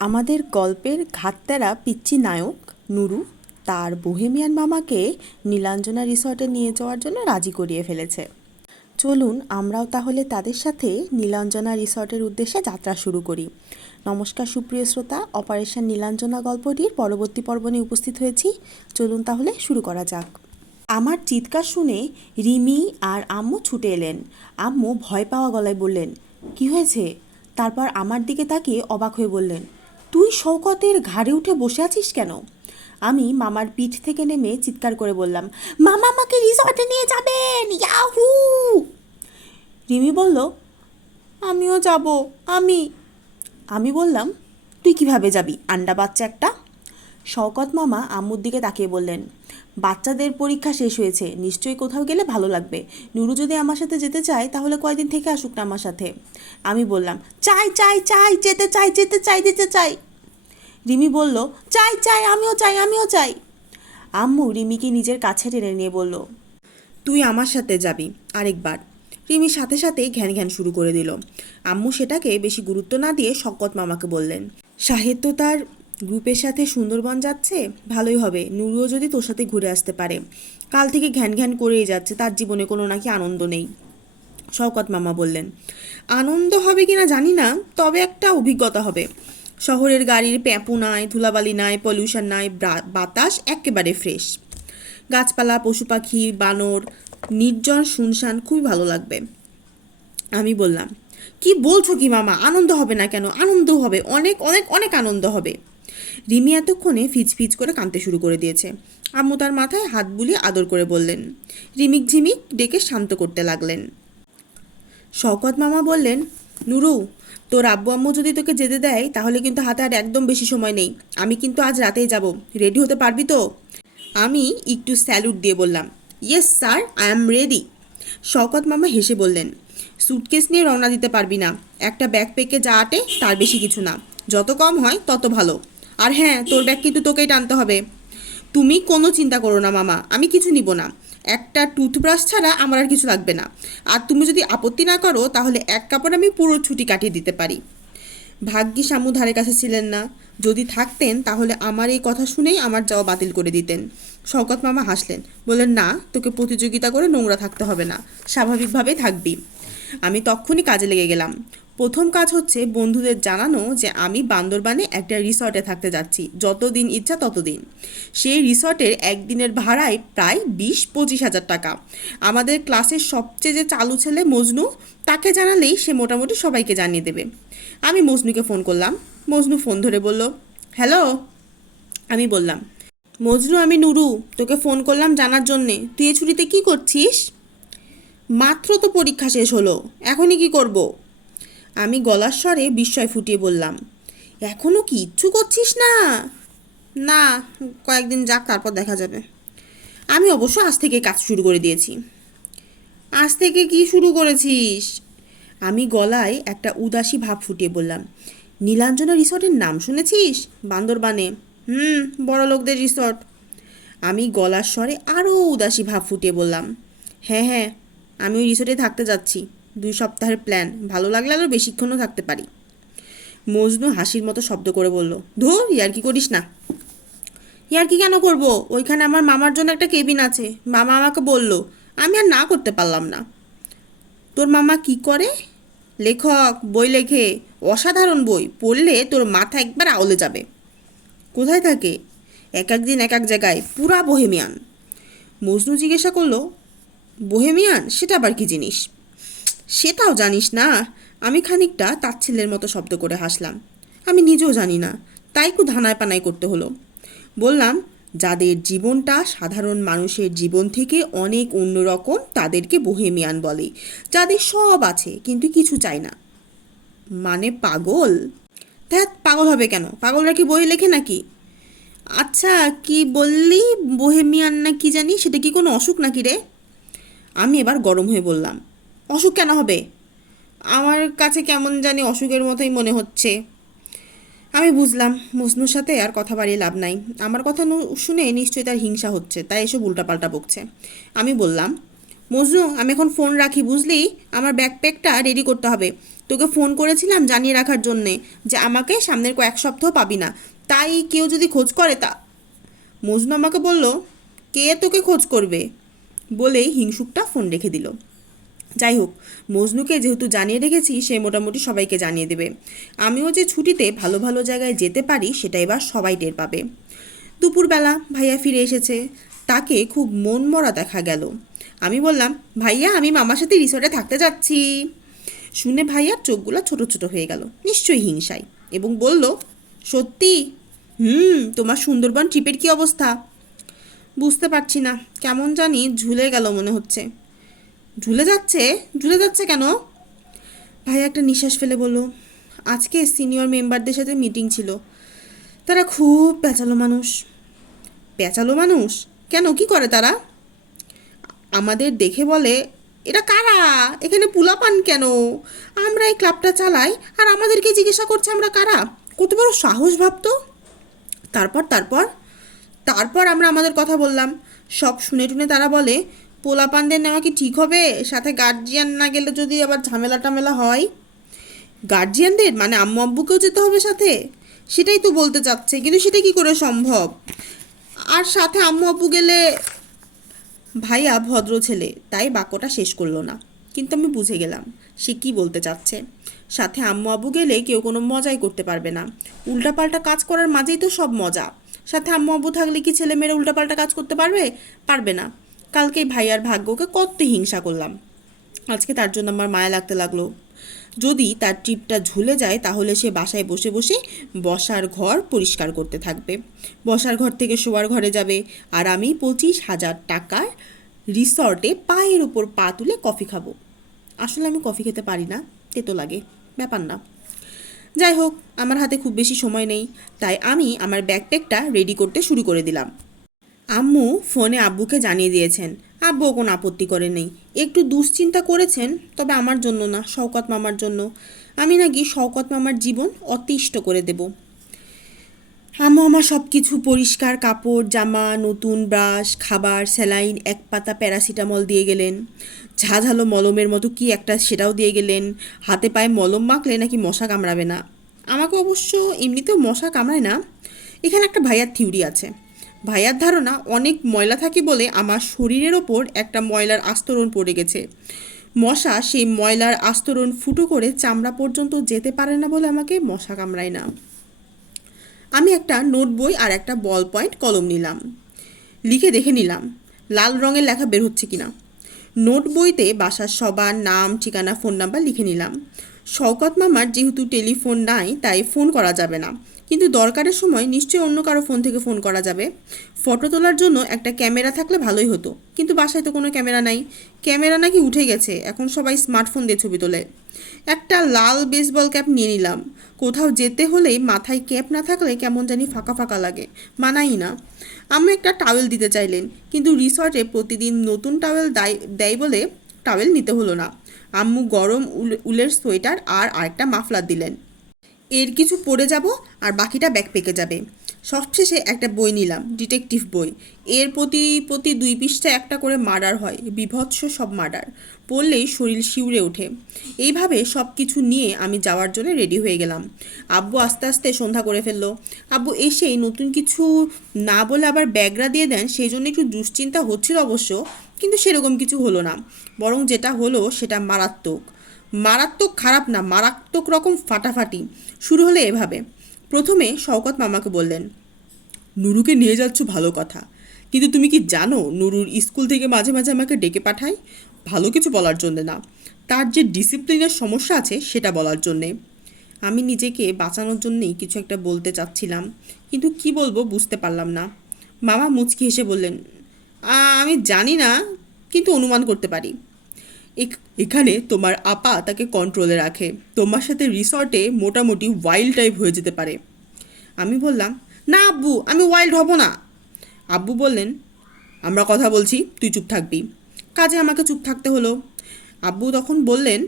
আমাদের গল্পের ঘাটতেরা পিচ্চি নায়ক নুরু তার বোহেমিয়ান মামাকে নীলাঞ্জনা রিসর্টে নিয়ে যাওয়ার জন্য রাজি করিয়ে ফেলেছে। চলুন আমরাও তাহলে তাদের সাথে নীলাঞ্জনা রিসর্টের উদ্দেশ্যে যাত্রা শুরু করি। নমস্কার সুপ্রিয় শ্রোতা, অপারেশন নীলাঞ্জনা গল্পটির পরবর্তী পর্ব নিয়ে উপস্থিত হয়েছি। চলুন তাহলে শুরু করা যাক। আমার চিৎকার শুনে রিমি আর আম্মু ছুটে এলেন। আম্মু ভয় পাওয়া গলায় বললেন, কি হয়েছে? তারপর আমার দিকে তাকিয়ে অবাক হয়ে বললেন, তুই শওকতের ঘাড়ে উঠে বসে আছিস কেন? আমি মামার পিঠ থেকে নেমে চিৎকার করে বললাম, মামা আমাকে রিসর্টে নিয়ে যাবেন, ইয়াহু! রিমি বলল, আমিও যাব। আমি আমি বললাম, তুই কিভাবে যাবি, আন্ডা বাচ্চা একটা? শওকত মামা আম্মুর দিকে তাকিয়ে বললেন, বাচ্চাদের পরীক্ষা শেষ হয়েছে, নিশ্চয়ই কোথাও গেলে ভালো লাগবে। নুরু যদি আমার সাথে যেতে চায় তাহলে কয়দিন থেকে আসুক না আমার সাথে। আমি বললাম, চাই চাই চাই, যেতে চাই যেতে চাই যেতে চাই। রিমি বলল, চাই চাই, আমিও চাই আমিও চাই। আম্মু রিমিকে নিজের কাছে টেনে নিয়ে বলল, তুই আমার সাথে যাবি আরেকবার। রিমির সাথে সাথেই ঘ্যান ঘ্যান শুরু করে দিল। আম্মু সেটাকে বেশি গুরুত্ব না দিয়ে শওকত মামাকে বললেন, শাহেদ তো তার গ্রুপের সাথে সুন্দরবন যাচ্ছে, ভালোই হবে, নুরুও যদি তোর সাথে ঘুরে আসতে পারে। কাল থেকে ঘ্যান ঘ্যান করেই যাচ্ছে, তার জীবনে কোনো নাকি আনন্দ নেই। শওকত মামা বললেন, আনন্দ হবে কিনা জানি না, তবে একটা অভিজ্ঞতা হবে। শহরের গাড়ির প্যাঁপু নাই, ধুলাবালি নাই, পলিউশন নাই, বাতাস একেবারে ফ্রেশ, গাছপালা, পশু পাখি, বানর, নির্জন শুনশান, খুবই ভালো লাগবে। আমি বললাম, কি বলছো কি মামা, আনন্দ হবে না কেন? আনন্দ হবে, অনেক অনেক অনেক আনন্দ হবে। রিমি এতক্ষণে ফিচ করে কাঁদতে শুরু করে দিয়েছে। আম্মু তার মাথায় হাত বুলিয়ে আদর করে বললেন, রিমিক ঝিমিক ডেকে শান্ত করতে লাগলেন। শওকত মামা বললেন, নুরু, তোর আব্বু আম্মু যদি তোকে যেতে দেয় তাহলে কিন্তু হাতে আর একদম বেশি সময় নেই। আমি কিন্তু আজ রাতেই যাব, রেডি হতে পারবি তো? আমি একটু স্যালুট দিয়ে বললাম, yes sir, I am ready. Shawkat মামা হেসে বললেন, সুটকেস নিয়ে রওনা দিতে পারবি না, একটা ব্যাকপ্যাকে যা আটে তার বেশি কিছু না, যত কম হয় তত ভালো। আর হ্যাঁ, তোর ব্যাগ কিন্তু তোকেই টানতে হবে। তুমি কোনো চিন্তা করো না মামা, আমি কিছু নিব না, একটা টুথব্রাশ ছাড়া আমার আর কিছু লাগবে না। আর তুমি যদি আপত্তি না করো তাহলে এক কাপড় আমি পুরো ছুটি কাটিয়ে দিতে পারি। ভাগ্যিস আম্মু ধারে কাছে ছিলেন না, যদি থাকতেন তাহলে আমার এই কথা শুনেই আমার যাওয়া বাতিল করে দিতেন। শওকত মামা হাসলেন, বললেন, না, তোকে প্রতিযোগিতা করে নোংরা থাকতে হবে না, স্বাভাবিকভাবেই থাকবি। আমি তখনই কাজে লেগে গেলাম। প্রথম কাজ হচ্ছে বন্ধুদের জানানো যে আমি বান্দরবানে একটা রিসর্টে থাকতে যাচ্ছি, যতদিন ইচ্ছা ততদিন। সেই রিসর্টের একদিনের ভাড়ায় প্রায় 20-25 হাজার টাকা। আমাদের ক্লাসের সবচেয়ে যে চালু ছেলে মজনু, তাকে জানালেই সে মোটামুটি সবাইকে জানিয়ে দেবে। আমি মজনুকে ফোন করলাম। মজনু ফোন ধরে বলল, হ্যালো। আমি বললাম, মজনু, আমি নুরু, তোকে ফোন করলাম জানার জন্যে তুই এ ছুটিতে কী করছিস। মাত্র তো পরীক্ষা শেষ হলো, এখনই কি করব? আমি গলার স্বরে বিস্ময় ফুটিয়ে বললাম, এখনও কিচ্ছু করছিস না? না, কয়েকদিন যাক, তারপর দেখা যাবে। আমি অবশ্য আজ থেকে কাজ শুরু করে দিয়েছি। আজ থেকে কি শুরু করেছিস? আমি গলায় একটা উদাসী ভাব ফুটিয়ে বললাম, নীলাঞ্জনা রিসর্টের নাম শুনেছিস? বান্দরবানে। বড় লোকদের রিসর্ট। আমি গলার স্বরে আরও উদাসী ভাব ফুটিয়ে বললাম, হ্যাঁ হ্যাঁ, আমি ওই রিসর্টে থাকতে যাচ্ছি, 2 সপ্তাহের প্ল্যান, ভালো লাগলে আরও বেশিক্ষণও থাকতে পারি। মজনু হাসির মতো শব্দ করে বলল, ধুর, ইয়ার্কি করিস না। ইয়ার্কি কেন করব? ওইখানে আমার মামার জন্য একটা কেবিন আছে, মামা আমাকে বলল, আমি আর না করতে পারলাম না। তোর মামা কি করে? লেখক, বই লেখে, অসাধারণ বই, পড়লে তোর মাথা একবার আউলে যাবে। কোথায় থাকে? এক এক দিন এক এক জায়গায়, পুরা বোহেমিয়ান। মজনু জিজ্ঞাসা করলো, বোহেমিয়ান সেটা আবার কি জিনিস? সেটাও জানিস না? আমি খানিকটা তাচ্ছিল্যের মতো শব্দ করে হাসলাম। আমি নিজেও জানি না, তাই একটু ধানায় পানায় করতে হলো। বললাম, যাদের জীবনটা সাধারণ মানুষের জীবন থেকে অনেক অন্যরকম তাদেরকে বোহেমিয়ান বলে, যাদের সব আছে কিন্তু কিছু চায় না। মানে পাগল? ধ্যাত, পাগল হবে কেন? পাগলরা কি বই লেখে নাকি? আচ্ছা, কি বললি, বোহেমিয়ান না কি জানি, সেটা কি কোনো অসুখ নাকি রে? আমি এবার গরম হয়ে বললাম, অসুখ কেন হবে? আমার কাছে কেমন জানি অসুখের মতোই মনে হচ্ছে। আমি বুঝলাম মজনুর সাথে আর কথা বাড়িয়ে লাভ নাই। আমার কথা শুনে নিশ্চয়ই তার হিংসা হচ্ছে, তাই এসব উল্টাপাল্টা বকছে। আমি বললাম, মজনু, আমি এখন ফোন রাখি, বুঝলি? আমার ব্যাকপ্যাকটা রেডি করতে হবে। তোকে ফোন করেছিলাম জানিয়ে রাখার জন্যে যে আমাকে সামনের কয়েক সপ্তাহ পাবি না। তাই কেউ যদি খোঁজ করে তা। মজনু আমাকে বলল, কে তোকে খোঁজ করবে? বলেই হিংসুকটা ফোন রেখে দিল। যাই হোক, মজনুকে যেহেতু জানিয়ে রেখেছি, সে মোটামুটি সবাইকে জানিয়ে দেবে। আমিও যে ছুটিতে ভালো ভালো জায়গায় যেতে পারি সেটা এবার সবাই টের পাবে। দুপুরবেলা ভাইয়া ফিরে এসেছে। তাকে খুব মনমরা দেখা গেল। আমি বললাম, ভাইয়া, আমি মামার সাথে রিসর্টে থাকতে যাচ্ছি। শুনে ভাইয়ার চোখগুলো ছোট ছোট হয়ে গেল, নিশ্চয়ই হিংসায়, এবং বলল, সত্যি? তোমার সুন্দরবন ট্রিপের কি অবস্থা? বুঝতে পারছি না, কেমন জানি ঝুলে গেল মনে হচ্ছে। ঝুলে যাচ্ছে? ঝুলে যাচ্ছে কেন? ভাইয়া একটা নিঃশ্বাস ফেলে বলল, আজকে সিনিয়র মেম্বারদের সাথে মিটিং ছিল। তারা খুব পেঁচালো মানুষ। পেঁচালো মানুষ? কেন, কি করে তারা? আমাদের দেখে বলে, এরা কারা, এখানে পুলাপান কেন? আমরা এই ক্লাবটা চালাই আর আমাদেরকে জিজ্ঞাসা করছে আমরা কারা? কত বড় সাহস ভাবতো। তারপর তারপর তারপর আমরা আমাদের কথা বললাম। সব শুনে টুনে তারা বলে, পোলাপানদের নেওয়া কি ঠিক হবে? সাথে গার্জিয়ান না গেলে যদি আবার ঝামেলা টামেলা হয়। গার্জিয়ানদের মানে আম্মু আব্বুকেও যেতে হবে সাথে? সেটাই তো বলতে চাচ্ছে, কিন্তু সেটা কি করে সম্ভব? আর সাথে আম্মু আব্বু গেলে। ভাইয়া ভদ্র ছেলে, তাই বাক্যটা শেষ করলো না, কিন্তু আমি বুঝে গেলাম সে কি বলতে চাচ্ছে। সাথে আম্মু আব্বু গেলে কেউ কোনো মজাই করতে পারবে না। উল্টাপাল্টা কাজ করার মাঝেই তো সব মজা। সাথে আম্মু আব্বু থাকলে কি ছেলেমেয়েরা উল্টাপাল্টা কাজ করতে পারবে? পারবে না। কালকেই ভাইয়ার ভাগ্যকে কত হিংসা করলাম, আজকে তার জন্য আমার মায়া লাগতে লাগলো। যদি তার ট্রিপটা ঝুলে যায় তাহলে সে বাসায় বসে বসে বসার ঘর পরিষ্কার করতে থাকবে, বসার ঘর থেকে শোয়ার ঘরে যাবে, আর আমি 25,000 টাকার রিসর্টে পায়ের উপর পা তুলে কফি খাবো। আসলে আমি কফি খেতে পারি না, তেতো লাগে, ব্যাপার না। যাই হোক, আমার হাতে খুব বেশি সময় নেই, তাই আমি আমার ব্যাকপ্যাকটা রেডি করতে শুরু করে দিলাম। আম্মু ফোনে আব্বুকে জানিয়ে দিয়েছেন। আব্বুও কোনো আপত্তি করে নেই, একটু দুশ্চিন্তা করেছেন, তবে আমার জন্য না, শওকত মামার জন্য। আমি নাকি শওকত মামার জীবন অতিষ্ঠ করে দেব। আম্মু আমার সব কিছু পরিষ্কার কাপড়, জামা, নতুন ব্রাশ, খাবার, স্যালাইন, এক পাতা প্যারাসিটামল দিয়ে গেলেন। ঝাঁঝালো মলমের মতো কি একটা সেটাও দিয়ে গেলেন। হাতে পায়ে মলম মাখলে নাকি মশা কামড়াবে না। আমাকে অবশ্য এমনিতেও মশা কামড়ায় না। এখানে একটা ভাইয়ার থিওরি আছে। ভাইয়ার ধারণা অনেক ময়লা থাকে বলে আমার শরীরের ওপর একটা ময়লার আস্তরণ পড়ে গেছে। মশা সেই ময়লার আস্তরণ ফুটো করে চামড়া পর্যন্ত যেতে পারে না বলে আমাকে মশা কামড়ায় না। আমি একটা নোট বই আর একটা বল পয়েন্ট কলম নিলাম। লিখে দেখে নিলাম লাল রঙের লেখা বের হচ্ছে কিনা। নোট বইতে বাসার সবার নাম, ঠিকানা, ফোন নাম্বার লিখে নিলাম। শওকত মামার যেহেতু টেলিফোন নাই তাই ফোন করা যাবে না, কিন্তু দরকারের সময় নিশ্চয়ই অন্য কারো ফোন থেকে ফোন করা যাবে। ফটো তোলার জন্য একটা ক্যামেরা থাকলে ভালোই হতো, কিন্তু বাসায় তো কোনো ক্যামেরা নাই। ক্যামেরা নাকি উঠে গেছে, এখন সবাই স্মার্টফোন দিয়ে ছবি তোলে। একটা লাল বেসবল ক্যাপ নিয়ে নিলাম। কোথাও যেতে হলেই মাথায় ক্যাপ না থাকলে কেমন জানি ফাঁকা ফাঁকা লাগে, মানাই না। আমি একটা টাওয়েল দিতে চাইলেন, কিন্তু রিসর্টে প্রতিদিন নতুন টাওয়েল দেয় বলে টাওয়েল নিতে হলো না। আম্মু গরম উলের সোয়েটার আর আরেকটা মাফলার দিলেন। এর কিছু পরে যাব আর বাকিটা ব্যাকপ্যাকে যাবে। সবশেষে একটা বই নিলাম, ডিটেকটিভ বই। এর প্রতি প্রতি 2 পৃষ্ঠায় একটা করে মার্ডার হয়, বীভৎস সব মার্ডার। পড়লেই শরীর শিউরে ওঠে। এইভাবে সব কিছু নিয়ে আমি যাওয়ার জন্য রেডি হয়ে গেলাম। আব্বু আস্তে আস্তে সন্ধ্যা করে ফেললো। আব্বু এসেই নতুন কিছু না বলে আবার ব্যাগরা দিয়ে দেন, সেই জন্য একটু দুশ্চিন্তা হচ্ছিল অবশ্য, কিন্তু সেরকম কিছু হলো না। বরং যেটা হলো সেটা মারাত্মক। মারাত্মক খারাপ না, মারাত্মক রকম ফাটাফাটি। শুরু হলে এভাবে। প্রথমে শওকত মামাকে বললেন, নুরুকে নিয়ে যাচ্ছ ভালো কথা, কিন্তু তুমি কি জানো নুরুর স্কুল থেকে মাঝে মাঝে আমাকে ডেকে পাঠায়? ভালো কিছু বলার জন্যে না, তার যে ডিসিপ্লিনের সমস্যা আছে সেটা বলার জন্যে। আমি নিজেকে বাঁচানোর জন্যেই কিছু একটা বলতে চাচ্ছিলাম, কিন্তু কি বলবো বুঝতে পারলাম না। মামা মুচকি হেসে বললেন, আমি জানি না, কিন্তু অনুমান করতে পারি। এখানে তোমার আপা তাকে কন্ট্রোলে রাখে, তোমার সাথে রিসর্টে মোটামুটি ওয়াইল্ড টাইপ হয়ে যেতে পারে। আমি বললাম, না আব্বু, আমি ওয়াইল্ড হব না। আব্বু বললেন, আমরা কথা বলছি, তুই চুপ থাকবি। কাজে আমাকে চুপ থাকতে হলো। আব্বু তখন বললেন,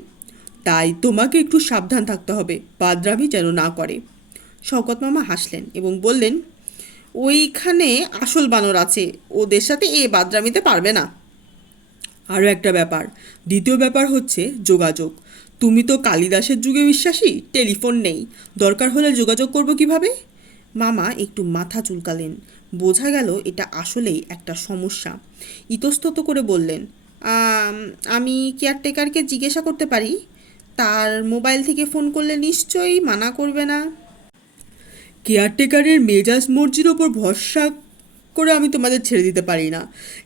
তাই তোমাকে একটু সাবধান থাকতে হবে, বাদরামি যেন না করে। শওকত মামা হাসলেন এবং বললেন, ওইখানে আসল বানর আছে, ওদের সাথে এ বাদরামিতে পারবে না। আরও একটা ব্যাপার, দ্বিতীয় ব্যাপার হচ্ছে যোগাযোগ। তুমি তো কালিদাসের যুগে বিশ্বাসী, টেলিফোন নেই, দরকার হলে যোগাযোগ করব কিভাবে? মামা একটু মাথা চুলকালেন। বোঝা গেল এটা আসলেই একটা সমস্যা। ইতস্তত করে বললেন, "আম, আমি কেয়ারটেকারকে জিজ্ঞাসা করতে পারি। তার মোবাইল থেকে ফোন করলে নিশ্চয়ই মানা করবে না।" কেয়ারটেকারের মেজাজ মর্জির ওপর ভরসা করে আমি তোমাদের ছেড়ে দিতে পারি না।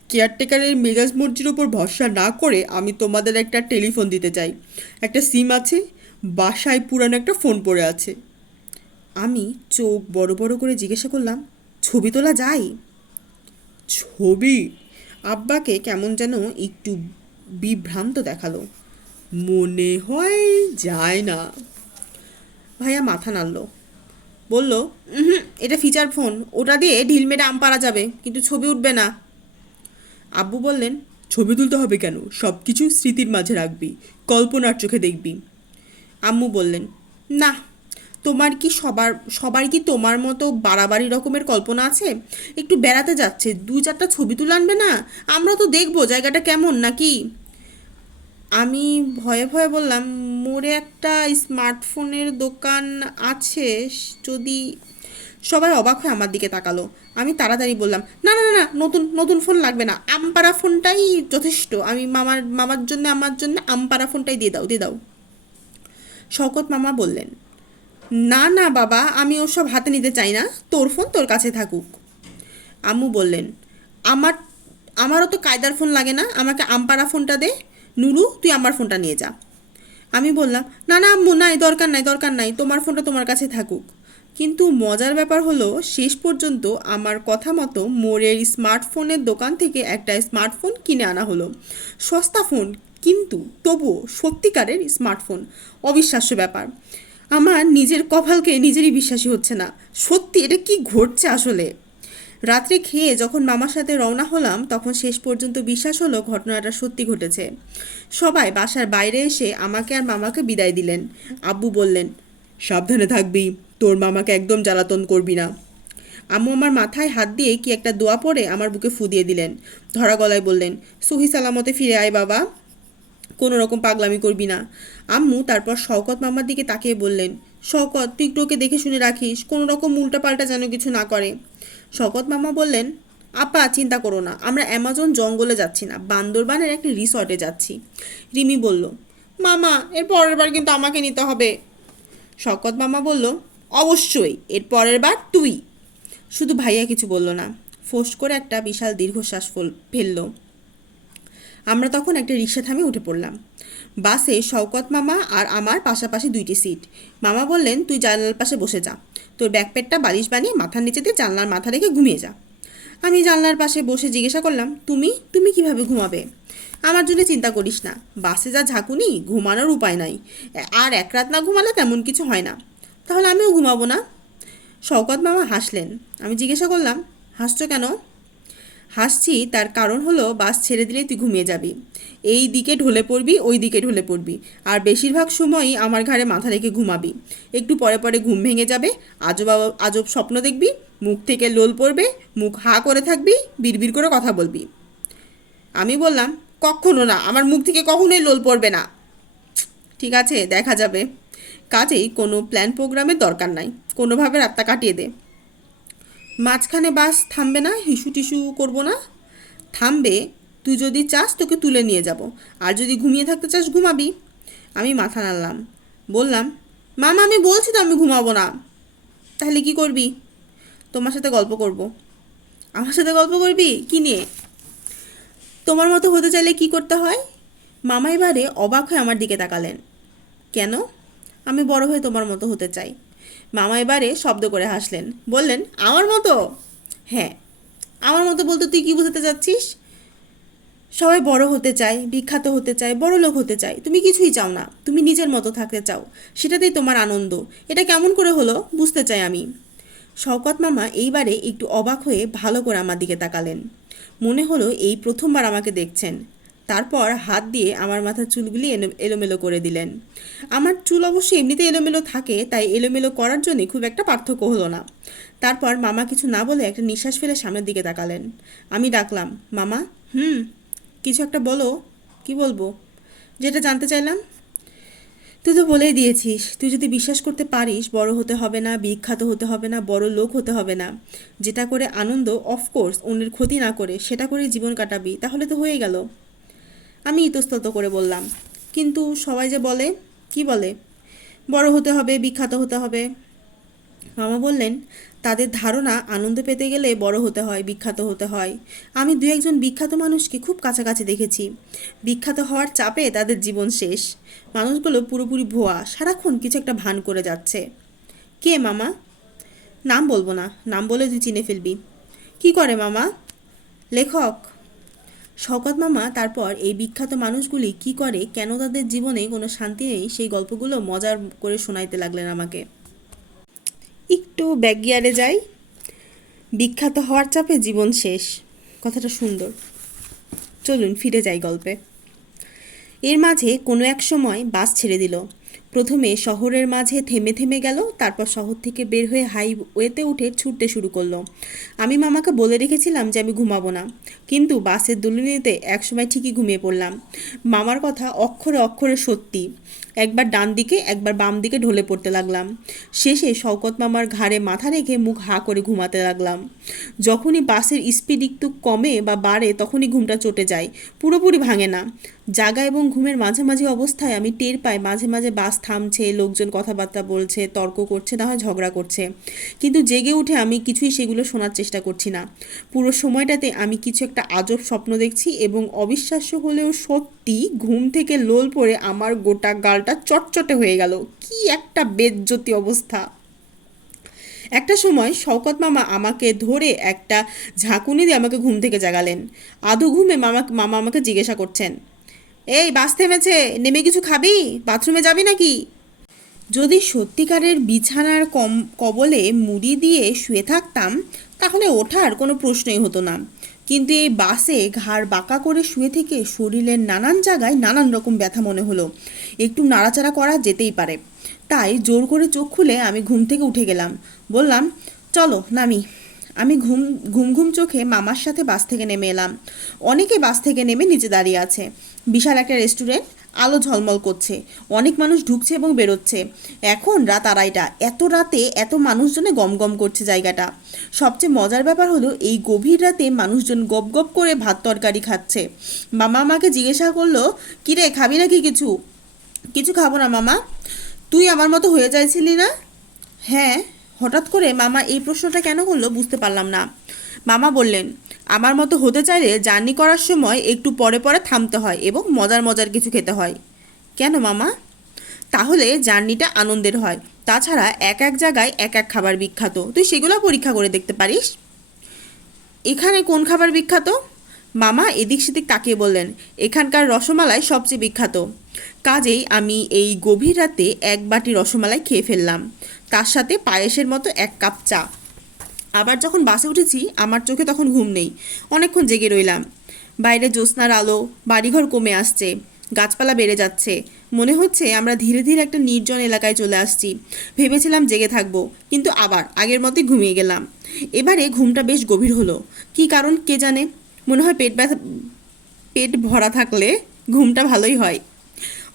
কেয়ারটেকারের মেজাজ মর্জির ওপর ভরসা না করে আমি তোমাদের একটা টেলিফোন দিতে চাই। একটা সিম আছে, বাসায় পুরানো একটা ফোন পড়ে আছে। আমি চোখ বড় বড় করে জিজ্ঞাসা করলাম, ছবি তোলা যায়? ছবি? আব্বাকে কেমন যেন একটু বিভ্রান্ত দেখালো। মনে হয় যায় না। ভাইয়া মাথা নাড়ল, বলল, হুম, এটা ফিচার ফোন, ওটা দিয়ে ঢিল মেরে আম পাড়া যাবে, কিন্তু ছবি উঠবে না। আব্বু বললেন, ছবি তুলতে হবে কেন? সব কিছু স্মৃতির মাঝে রাখবি, কল্পনার চোখে দেখবি। আম্মু বললেন, না, তোমার কি সবার কি তোমার মতো বাড়াবাড়ি রকমের কল্পনা আছে? একটু বেড়াতে যাচ্ছে, 2-4টা ছবি তুলে আনবে না? আমরা তো দেখবো জায়গাটা কেমন নাকি। আমি ভয়ে ভয়ে বললাম, মোড়ে একটা স্মার্টফোনের দোকান আছে, যদি। সবাই অবাক হয়ে আমার দিকে তাকালো। আমি তাড়াতাড়ি বললাম, না না না না, নতুন নতুন ফোন লাগবে না, আমপাড়া ফোনটাই যথেষ্ট। আমি মামার জন্য আমার জন্য আমপাড়া ফোনটাই দিয়ে দাও, দিয়ে দাও। শওকত মামা বললেন, না না বাবা, আমি ওসব হাতে নিতে চাই না, তোর ফোন তোর কাছে থাকুক। আম্মু বললেন, আমার আমারও তো কায়দার ফোন লাগে না, আমাকে আমপাড়া ফোনটা দে। নুরু, তুই আমার ফোনটা নিয়ে যা। আমি বললাম, না না আম্মু, নাই, দরকার নাই, দরকার নাই, তোমার ফোনটা তোমার কাছে থাকুক। কিন্তু মজার ব্যাপার হলো, শেষ পর্যন্ত আমার কথা মতো মোড়ের স্মার্টফোনের দোকান থেকে একটা স্মার্টফোন কিনে আনা হলো। সস্তা ফোন, কিন্তু তবুও সত্যিকারের স্মার্টফোন। অবিশ্বাস্য ব্যাপার। আমার নিজের কপালকে নিজেরই বিশ্বাসী হচ্ছে না। সত্যি এটা কি ঘটছে আসলে? রাত্রে খেয়ে যখন মামার সাথে রওনা হলাম, তখন শেষ পর্যন্ত বিশ্বাস হলো ঘটনাটা সত্যি ঘটেছে। সবাই বাসার বাইরে এসে আমাকে আর মামাকে বিদায় দিলেন। আব্বু বললেন, সাবধানে থাকবি, তোর মামাকে একদম জ্বালাতন করবি না। আম্মু আমার মাথায় হাত দিয়ে কি একটা দোয়া পড়ে আমার বুকে ফু দিয়ে দিলেন। ধরা গলায় বললেন, সহি সালামতে ফিরে আয় বাবা, কোনো রকম পাগলামি করবি না। আম্মু তারপর শওকত মামার দিকে তাকিয়ে বললেন, শওকত, তুই একটু ওকে দেখে শুনে রাখিস, কোনো রকম উল্টাপাল্টা যেন কিছু না করে। শওকত মামা বললেন, আপা চিন্তা করো না, আমরা অ্যামাজন জঙ্গলে যাচ্ছি না, বান্দরবানের একটি রিসর্টে যাচ্ছি। রিমি বলল, মামা এর পরের বার কিন্তু আমাকে নিতে হবে। শওকত মামা বলল, অবশ্যই, এর পরের বার তুই। শুধু ভাইয়া কিছু বলল না, ফোঁস করে একটা বিশাল দীর্ঘশ্বাস ফেলল। আমরা তখন একটা রিক্সা থামে উঠে পড়লাম। বাসে শওকত মামা আর আমার পাশাপাশি 2টি সিট। মামা বললেন, তুই জানলার পাশে বসে যা, তোর ব্যাকপ্যাকটা বালিশ বানিয়ে মাথার নিচে দিয়ে জানলার মাথা রেখে ঘুমিয়ে যা। আমি জানলার পাশে বসে জিজ্ঞাসা করলাম, তুমি তুমি কিভাবে ঘুমাবে? আমার জন্য চিন্তা করিস না, বাসে যা ঝাঁকুনি, ঘুমানোর উপায় নাই। আর এক রাত না ঘুমালে তেমন কিছু হয় না। তাহলে আমিও ঘুমাবো না। শওকত মামা হাসলেন। আমি জিজ্ঞাসা করলাম, হাসছো কেন? হাসছি তার কারণ হলো, বাস ছেড়ে দিলেই তুই ঘুমিয়ে যাবি, এই দিকে ঢলে পড়বি, ওই দিকে ঢলে পড়বি, আর বেশিরভাগ সময়ই আমার ঘাড়ে মাথা রেখে ঘুমাবি। একটু পরে পরে ঘুম ভেঙে যাবে, আজব আজব স্বপ্ন দেখবি, মুখ থেকে লোল পড়বে, মুখ হা করে থাকবি, বিড়বিড় করে কথা বলবি। আমি বললাম, কখনো না, আমার মুখ থেকে কখনোই লোল পড়বে না। ঠিক আছে, দেখা যাবে। কাজেই কোনো প্ল্যান প্রোগ্রামের দরকার নাই, কোনোভাবে রাতটা কাটিয়ে দে। মাঝখানে বাস থামবে না, হিসু টিসু করবো না। থামবে, তুই যদি চাস তোকে তুলে নিয়ে যাব, আর যদি ঘুমিয়ে থাকতে চাস ঘুমাবি। আমি মাথা নাড়লাম, বললাম, মামা আমি বলছি তো আমি ঘুমাবো না। তাহলে কি করবি? তোমার সাথে গল্প করব। আমার সাথে গল্প করবি কি নিয়ে? তোমার মতো হতে চাইলে কি করতে হয়? মামা এবারে অবাক হয়ে আমার দিকে তাকালেন। কেন? আমি বড় হয়ে তোমার মতো হতে চাই। মামা এবারে শব্দ করে হাসলেন, বললেন, আমার মতো? হ্যাঁ, আমার মতো বলতে তুই কি বোঝাতে চাচ্ছিস? সবাই বড় হতে চায়, বিখ্যাত হতে চায়, বড় লোক হতে চায়, তুমি কিছুই চাও না, তুমি নিজের মতো থাকতে চাও, সেটাতেই তোমার আনন্দ। এটা কেমন করে হলো বুঝতে চাই আমি। শওকত মামা এইবারে একটু অবাক হয়ে ভালো করে আমার দিকে তাকালেন। মনে হলো এই প্রথমবার আমাকে দেখছেন। তারপর হাত দিয়ে আমার মাথার চুলগুলি এলোমেলো করে দিলেন। আমার চুল অবশ্য এমনিতে এলোমেলো থাকে, তাই এলোমেলো করার জন্যে খুব একটা পার্থক্য হলো না। তারপর মামা কিছু না বলে একটা নিঃশ্বাস ফেলে সামনের দিকে তাকালেন। আমি ডাকলাম, মামা। হুম। কিছু একটা বলো। কি বলবো? যেটা জানতে চাইলাম। তুই তো বলেই দিয়েছিস, তুই যদি বিশ্বাস করতে পারিস বড় হতে হবে না, বিখ্যাত হতে হবে না, বড় লোক হতে হবে না, যেটা করে আনন্দ, অফকোর্স অন্যের ক্ষতি না করে সেটা করে জীবন কাটাবি, তাহলে তো হয়ে গেল। আমি ইতস্তত করে বললাম, কিন্তু সবাই যে বলে, কি বলে, বড় হতে হবে, বিখ্যাত হতে হবে। মামা বললেন, তাদের ধারণা আনন্দ পেতে গেলে বড় হতে হয়, বিখ্যাত হতে হয়। আমি দু একজন বিখ্যাত মানুষকে খুব কাছাকাছি দেখেছি। বিখ্যাত হওয়ার চাপে তাদের জীবন শেষ। মানুষগুলো পুরোপুরি ভুয়া, সারাক্ষণ কিছু একটা ভান করে যাচ্ছে। কে মামা? নাম বলবো না, নাম বলে তুই চিনে ফেলবি। কি করে মামা? লেখক। শওকত মামা তারপর এই বিখ্যাত মানুষগুলি কি করে, কেন তাদের জীবনে কোনো শান্তি নেই, সেই গল্পগুলো মজার করে শোনাইতে লাগলেন আমাকে। একটু ব্যাক গিয়ারে যাই। বিখ্যাত হওয়ার চাপে জীবন শেষ, কথাটা সুন্দর। চলুন ফিরে যাই গল্পে। এর মাঝে কোনো এক সময় বাস ছেড়ে দিল। প্রথমে শহরের মাঝে থেমে থেমে গেল, তারপর শহর থেকে বের হয়ে হাইওয়েতে উঠে ছুটতে শুরু করলো। আমি মামাকে বলে রেখেছিলাম যে আমি ঘুমাবো না, কিন্তু বাসের দুলুনিতে একসময় ঠিকই ঘুমিয়ে পড়লাম। মামার কথা অক্ষরে অক্ষরে সত্যি। একবার ডান দিকে একবার বাম দিকে ঢলে পড়তে লাগলাম। শেষে শওকত মামার ঘাড়ে মাথা রেখে মুখ হা করে ঘুমাতে লাগলাম। যখনই বাসের স্পিড একটু কমে বা বাড়ে তখনই ঘুমটা চটে যায়, পুরোপুরি ভাঙে না। জাগা এবং ঘুমের মাঝামাঝি অবস্থায় আমি টের পাই মাঝে মাঝে বাস থামছে, লোকজন কথাবার্তা বলছে, তর্ক করছে, না হয় ঝগড়া করছে, কিন্তু জেগে উঠে আমি কিছুই সেগুলো শোনার চেষ্টা করছি না। পুরো সময়টাতে আমি কিছু একটা আজব স্বপ্ন দেখছি, এবং অবিশ্বাস্য হলেও সত্যি ঘুম থেকে লোল পড়ে আমার গোটা গালটা চটচটে হয়ে গেল। কি একটা বেজ্জতি অবস্থা! একটা সময় শওকত মামা আমাকে ধরে একটা ঝাঁকুনি দিয়ে আমাকে ঘুম থেকে জাগালেন। আধো ঘুমে মামা আমাকে জিজ্ঞাসা করছেন, এই বাস থেমেছে, নেমে কিছু খাবি, বাথরুমে যাবি নাকি? যদি সত্যিকারের বিছানার কবলে মুড়ি দিয়ে শুয়ে থাকতাম তাহলে ওঠার কোনো প্রশ্নই হতো না, কিন্তু এই বাসে ঘাড় বাঁকা করে শুয়ে থেকে শরীরের নানান জায়গায় নানান রকম ব্যথা মনে হলো। একটু নাড়াচাড়া করা যেতেই পারে। তাই জোর করে চোখ খুলে আমি ঘুম থেকে উঠে গেলাম। বললাম, চলো নামি। আমি ঘুম ঘুম ঘুম চোখে মামার সাথে বাস থেকে নেমে এলাম। অনেকে বাস থেকে নেমে নিচে দাঁড়িয়ে আছে। বিশাল একটা রেস্টুরেন্ট, আলো ঝলমল করছে, অনেক মানুষ ঢুকছে এবং বেরোচ্ছে। এখন রাত 2:30, এত রাতে এত মানুষজনে গমগম করছে জায়গাটা। সবচেয়ে মজার ব্যাপার হলো এই গভীর রাতে মানুষজন গপ গপ করে ভাত তরকারি খাচ্ছে। মামা আমাকে জিজ্ঞাসা করলো, কিরে খাবি নাকি কিছু? কিছু খাবো না মামা। তুই আমার মতো হয়ে যাইছিলি না? হ্যাঁ। হঠাৎ করে মামা এই প্রশ্নটা কেন করলো বুঝতে পারলাম না। মামা বললেন, আমার মতো হতে চাইলে জার্নি করার সময় একটু পরে পরে থামতে হয় এবং মজার মজার কিছু খেতে হয়। কেন মামা? তাহলে জার্নিটা আনন্দের হয়। তাছাড়া এক এক জায়গায় এক এক খাবার বিখ্যাত, তুই সেগুলো পরীক্ষা করে দেখতে পারিস। এখানে কোন খাবার বিখ্যাত? মামা এদিক সেদিক তাকিয়ে বললেন, এখানকার রসমালাই সবচেয়ে বিখ্যাত। কাজেই আমি এই গভীর রাতে এক বাটি রসমালাই খেয়ে ফেললাম, তার সাথে পায়েসের মতো 1 কাপ চা। আবার যখন বাসে উঠেছি আমার চোখে তখন ঘুম নেই। অনেকক্ষণ জেগে রইলাম। বাইরে জ্যোৎস্নার আলো, বাড়িঘর কমে আসছে, গাছপালা বেড়ে যাচ্ছে। মনে হচ্ছে আমরা ধীরে ধীরে একটা নির্জন এলাকায় চলে আসছি। ভেবেছিলাম জেগে থাকবো, কিন্তু আবার আগের মতোই ঘুমিয়ে গেলাম। এবারে ঘুমটা বেশ গভীর হলো। কী কারণ কে জানে। মনে হয় পেট ভরা থাকলে ঘুমটা ভালোই হয়।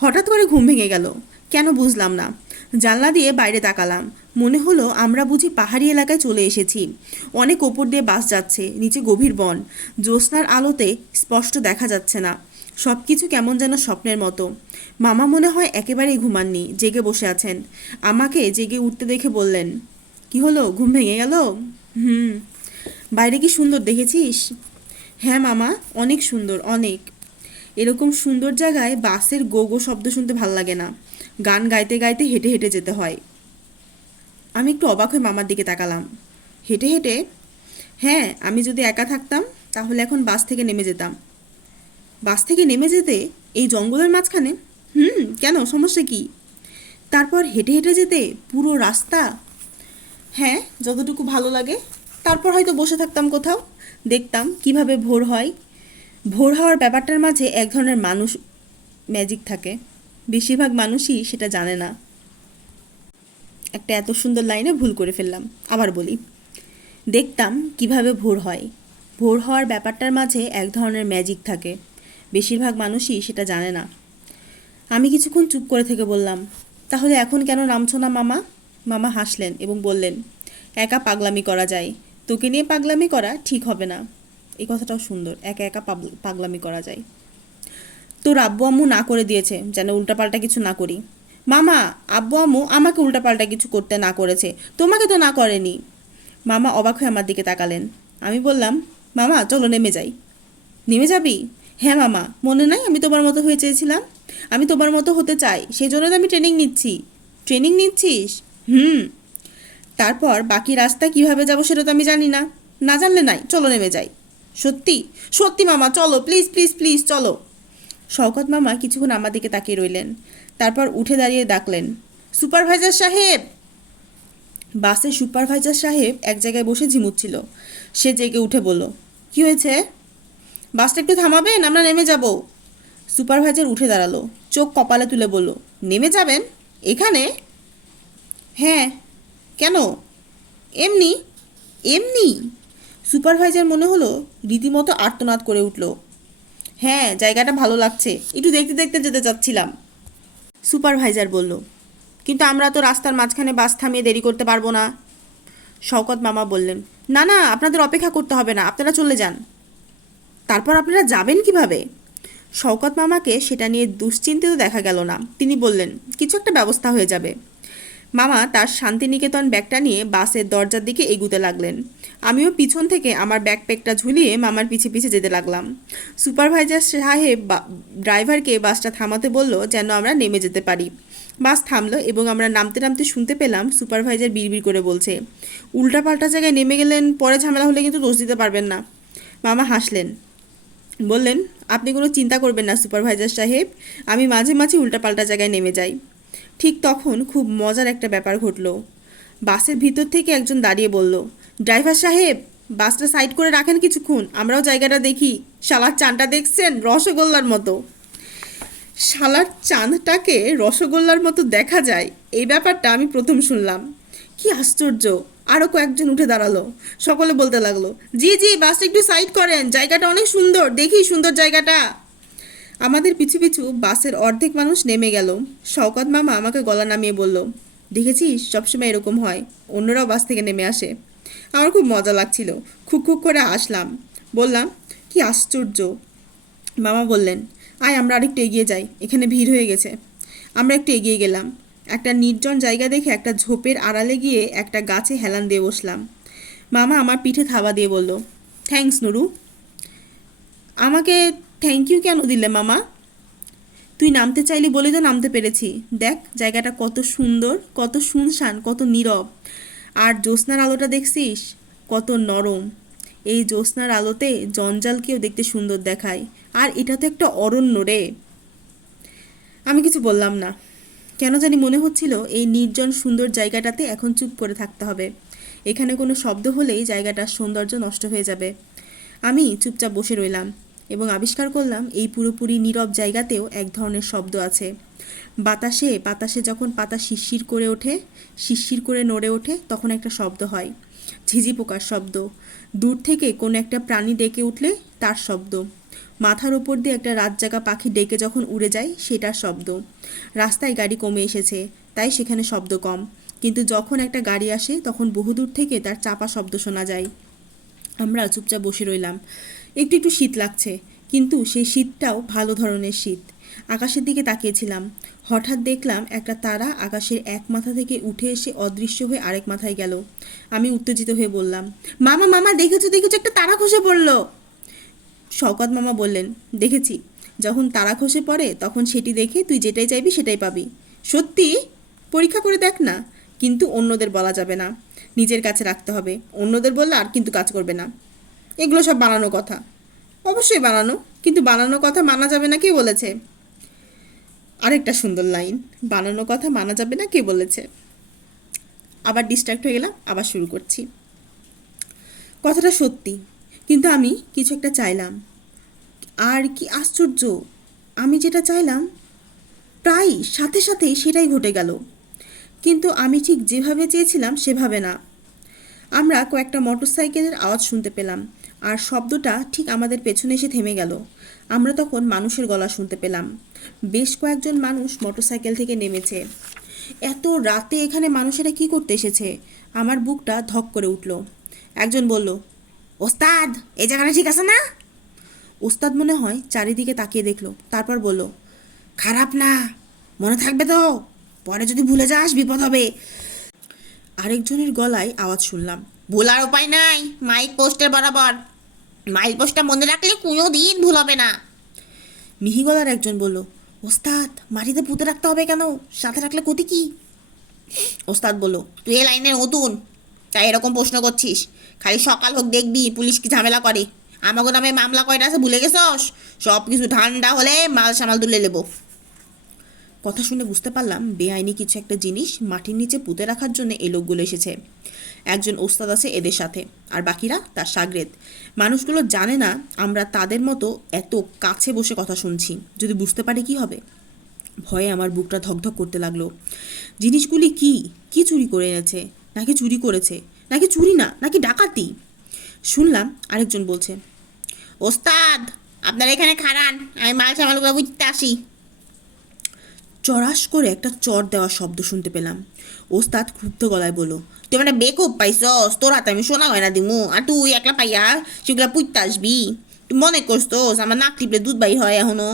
হঠাৎ করে ঘুম ভেঙে গেল, কেন বুঝলাম না। জানলা দিয়ে বাইরে তাকালাম। মনে হলো আমরা বুঝি পাহাড়ি এলাকায় চলে এসেছি। অনেক ওপর দিয়ে বাস যাচ্ছে, নিচে গভীর বন। জ্যোৎস্নার আলোতে স্পষ্ট দেখা যাচ্ছে না। সব কিছু কেমন যেন স্বপ্নের মতো। মামা মনে হয় একেবারেই ঘুমাননি, জেগে বসে আছেন। আমাকে জেগে উঠতে দেখে বললেন, কি হলো, ঘুম ভেঙে গেল? হুম। বাইরে কি সুন্দর দেখেছিস? হ্যাঁ মামা, অনেক সুন্দর, অনেক। এরকম সুন্দর জায়গায় বাসের গো গো শব্দ শুনতে ভাল লাগে না। গান গাইতে গাইতে হেঁটে হেঁটে যেতে হয়। আমি একটু অবাক হয়ে মামার দিকে তাকালাম। হেঁটে হেঁটে? হ্যাঁ, আমি যদি একা থাকতাম তাহলে এখন বাস থেকে নেমে যেতাম। বাস থেকে নেমে যেতে? এই জঙ্গলের মাঝখানে? কেন, সমস্যা কি? তারপর হেঁটে হেঁটে যেতে পুরো রাস্তা? হ্যাঁ, যতটুকু ভালো লাগে। তারপর হয়তো বসে থাকতাম কোথাও, দেখতাম কিভাবে ভোর হয়। ভোর হওয়ার ব্যাপারটার মাঝে এক ধরনের মানুষ ম্যাজিক থাকে। বেশিরভাগ মানুষই সেটা জানে না। একটা এত সুন্দর লাইনে ভুল করে ফেললাম, আবার বলি। দেখতাম কিভাবে ভোর হয়। ভোর হওয়ার ব্যাপারটার মাঝে এক ধরনের ম্যাজিক থাকে। বেশিরভাগ মানুষই সেটা জানে না। আমি কিছুক্ষণ চুপ করে থেকে বললাম, তাহলে এখন কেন নামছো না মামা? মামা হাসলেন এবং বললেন, একা পাগলামি করা যায়, তোকে নিয়ে পাগলামি করা ঠিক হবে না। এই কথাটাও সুন্দর, একা একা পাগলামি করা যায়। তোর আব্বু আম্মু না করে দিয়েছে যেন উল্টাপাল্টা কিছু না করি। মামা, আব্বু আম্মু আমাকে উল্টাপাল্টা কিছু করতে না করেছে, তোমাকে তো না করেনি। মামা অবাক হয়ে আমার দিকে তাকালেন। আমি বললাম, মামা চলো নেমে যাই। নেমে যাবি? হ্যাঁ মামা, মনে নাই আমি তোমার মতো হয়ে চেয়েছিলাম? আমি তোমার মতো হতে চাই, সেই জন্য তো আমি ট্রেনিং নিচ্ছি। ট্রেনিং নিচ্ছিস? হুম। তারপর বাকি রাস্তা কিভাবে যাব সেটা তো আমি জানি না। না জানলে নাই, চলো নেমে যাই। সত্যি? সত্যি মামা, চলো প্লিজ প্লিজ প্লিজ চলো। শওকত মামা কিছুক্ষণ আমার দিকে তাকিয়ে রইলেন, তারপর উঠে দাঁড়িয়ে ডাকলেন, সুপারভাইজার সাহেব। বাসের সুপারভাইজার সাহেব এক জায়গায় বসে ঝিমুচ্ছিল। সে জেগে উঠে বলল, কি হয়েছে? বাসটা একটু থামাবেন, আমরা নেমে যাব। সুপারভাইজার উঠে দাঁড়ালো, চোখ কপালে তুলে বলল, নেমে যাবেন? এখানে? হ্যাঁ। কেন? এমনি। এমনি? সুপারভাইজার মনে হলো রীতিমতো আর্তনাদ করে উঠল। হ্যাঁ, জায়গাটা ভালো লাগছে, একটু দেখতে দেখতে যেতে চাচ্ছিলাম। সুপারভাইজার বলল, কিন্তু আমরা তো রাস্তার মাঝখানে বাস থামিয়ে দেরি করতে পারবো না। শওকত মামা বললেন, না না, আপনাদের অপেক্ষা করতে হবে না, আপনারা চলে যান। তারপর আপনারা যাবেন কিভাবে? শওকত মামাকে সেটা নিয়ে দুশ্চিন্তিত দেখা গেল না। তিনি বললেন, কিছু একটা ব্যবস্থা হয়ে যাবে। মামা তার শান্তিনিকেতন ব্যাগটা নিয়ে বাসের দরজার দিকে এগুতে লাগলেন। আমিও পিছন থেকে আমার ব্যাকপ্যাকটা ঝুলিয়ে মামার পিছে পিছে যেতে লাগলাম। সুপারভাইজার সাহেব ড্রাইভারকে বাসটা থামাতে বলল যেন আমরা নেমে যেতে পারি। বাস থামলো এবং আমরা নামতে নামতে শুনতে পেলাম সুপারভাইজার বিড়বিড় করে বলছে, উল্টাপাল্টা জায়গায় নেমে গেলেন, পরে ঝামেলা হলে কিন্তু দোষ দিতে পারবেন না। মামা হাসলেন, বললেন, আপনি কোনো চিন্তা করবেন না সুপারভাইজার সাহেব, আমি মাঝে মাঝে উল্টাপাল্টা জায়গায় নেমে যাই। ঠিক তখন খুব মজার একটা ব্যাপার ঘটল। বাসের ভিতর থেকে একজন দাঁড়িয়ে বলল, ড্রাইভার সাহেব, বাসটা সাইড করে রাখেন কিছুক্ষণ, আমরাও জায়গাটা দেখি। শালার চাঁদটা দেখছেন? রসগোল্লার মতো। শালার চাঁদটাকে রসগোল্লার মতো দেখা যায়, এই ব্যাপারটা আমি প্রথম শুনলাম। কি আশ্চর্য! আরও কয়েকজন উঠে দাঁড়ালো। সকলে বলতে লাগলো, জি জি, বাসটা একটু সাইড করেন, জায়গাটা অনেক সুন্দর, দেখি সুন্দর জায়গাটা। আমাদের পিছু পিছু বাসের অর্ধেক মানুষ নেমে গেল। শওকত মামা আমাকে গলা নামিয়ে বলল, দেখেছিস, সবসময় এরকম হয়, অন্যরাও বাস থেকে নেমে আসে। আমার খুব মজা লাগছিল, খুক খুক করে আসলাম। বললাম, কি আশ্চর্য। মামা বললেন, আয় আমরা আরেকটু এগিয়ে যাই, এখানে ভিড় হয়ে গেছে। আমরা একটু এগিয়ে গেলাম। একটা নির্জন জায়গা দেখে একটা ঝোপের আড়ালে গিয়ে একটা গাছে হেলান দিয়ে বসলাম। মামা আমার পিঠে থাবা দিয়ে বলল, থ্যাঙ্কস নুরু। আমাকে থ্যাংক ইউ কেন দিলে মামা? তুই নামতে চাইলি বলে তো নামতে পেরেছি। দেখ জায়গাটা কত সুন্দর, কত শুনশান, কত নীরব। আর জ্যোৎস্নার আলোটা দেখছিস, কত নরম। এই জ্যোৎস্নার আলোতে জঞ্জালকেও দেখতে সুন্দর দেখায়। আর এটা তো একটা অরণ্য রে। আমি কিছু বললাম না। কেন জানি মনে হচ্ছিল এই নির্জন সুন্দর জায়গাটাতে এখন চুপ করে থাকতে হবে। এখানে কোনো শব্দ হলেই জায়গাটার সৌন্দর্য নষ্ট হয়ে যাবে। আমি চুপচাপ বসে রইলাম এবং আবিষ্কার করলাম এই পুরোপুরি নীরব জায়গাতেও এক ধরনের শব্দ আছে। বাতাসে বাতাসে যখন পাতা শিরশির করে ওঠে, শিরশির করে নড়ে ওঠে, তখন একটা শব্দ হয়, ঝিঝি পোকার শব্দ। দূর থেকে কোনো একটা প্রাণী ডেকে উঠলে তার শব্দ। মাথার ওপর দিয়ে একটা রাতজাগা পাখি ডেকে যখন উড়ে যায় সেটার শব্দ। রাস্তায় গাড়ি কমে এসেছে, তাই সেখানে শব্দ কম, কিন্তু যখন একটা গাড়ি আসে তখন বহুদূর থেকে তার চাপা শব্দ শোনা যায়। আমরা চুপচাপ বসে রইলাম। একটু একটু শীত লাগছে, কিন্তু সেই শীতটাও ভালো ধরনের শীত। আকাশের দিকে তাকিয়েছিলাম, হঠাৎ দেখলাম একটা তারা আকাশের এক মাথা থেকে উঠে এসে অদৃশ্য হয়ে আরেক মাথায় গেল। আমি উত্তেজিত হয়ে বললাম, মামা মামা, দেখেছো দেখেছো, একটা তারা খসে পড়লো। শওকত মামা বললেন, দেখেছি, যখন তারা খসে পড়ে তখন সেটি দেখে তুই যেটাই চাইবি সেটাই পাবি। সত্যি? পরীক্ষা করে দেখ না। কিন্তু অন্যদের বলা যাবে না, নিজের কাছে রাখতে হবে। অন্যদের বললে আর কিন্তু কাজ করবে না। এগুলো সব বানানো কথা। অবশ্যই বানানো, কিন্তু বানানো কথা মানা যাবে না কে বলেছে? আরেকটা সুন্দর লাইন, বানানো কথা মানা যাবে না কে বলেছে? আবার ডিস্ট্র্যাক্ট হয়ে গেলাম, আবার শুরু করছি। কথাটা সত্যি, কিন্তু আমি কিছু একটা চাইলাম। আর কি আশ্চর্য, আমি যেটা চাইলাম প্রায় সাথে সাথেই সেটাই ঘটে গেল। কিন্তু আমি ঠিক যেভাবে চেয়েছিলাম সেভাবে না। আমরা কয়েকটা মোটরসাইকেলের আওয়াজ শুনতে পেলাম। আর শব্দটা ঠিক আমাদের পেছনে এসে থেমে গেল। আমরা তখন মানুষের গলা শুনতে পেলাম। বেশ কয়েকজন মানুষ মোটরসাইকেল থেকে নেমেছে। এত রাতে এখানে মানুষেরা কি করতে এসেছে? আমার বুকটা ধক করে উঠল। একজন বলল, ওস্তাদ, এই জায়গাটা ঠিক আছে না? ওস্তাদ মনে হয় চারিদিকে তাকিয়ে দেখলো, তারপর বলল, খারাপ না, মনে থাকবে তো, পরে যদি ভুলে যাস বিপদ হবে। আরেকজনের গলায় আওয়াজ শুনলাম, ভুলার উপায় নাই, মাইক পোস্টের বরাবর। মাইল পোস্টটা মনে রাখলে কোনো দিন ভুল হবে না। মিহি গলার একজন বলল, ওস্তাদ, মাটিতে পুঁতে রাখতে হবে কেন? সাথে রাখলে ক্ষতি কি? ওস্তাদ বলল, তুই এই লাইনে নতুন, তাই এরকম প্রশ্ন করছিস। খালি সকাল হোক দেখবি পুলিশ কি ঝামেলা করে। আমাকে নামে মামলা কয়টা আছে ভুলে গেছস? সব কিছু ঠান্ডা হলে মাল সামাল তুলে নেবো। কথা শুনে বুঝতে পারলাম বেআইনি কিছু একটা জিনিস মাটির নিচে পুঁতে রাখার জন্য এই লোকগুলো এসেছে। একজন ওস্তাদ আছে এদের সাথে, আর বাকিরা তার শাগরেদ। মানুষগুলো জানে না আমরা তাদের মতো এত কাছে বসে কথা শুনছি। যদি বুঝতে পারে কি হবে? ভয়ে আমার বুকটা ধকধক করতে লাগলো। জিনিসগুলি কি কি চুরি করে এনেছে? নাকি চুরি করেছে? নাকি চুরি না, নাকি ডাকাতি? শুনলাম আরেকজন বলছে, ওস্তাদ, আপনারা এখানে খাড়ান, আমি মাল সামালগুলো বুঝতে আসি। চড়াস করে একটা চর দেওয়ার শব্দ শুনতে পেলাম। ওস্তাদ ক্ষুব্ধ গলায় বলল, তুই মানে বেকুব পাইছস, তোর হাতে আমি সোনা গয়না দিমু, আর তুই একলা পাইয়া সেগুলা পুইতে আসবি? তুই মনে করছোস আমার নাক টিপলে দুধ বাই হয় এখনো?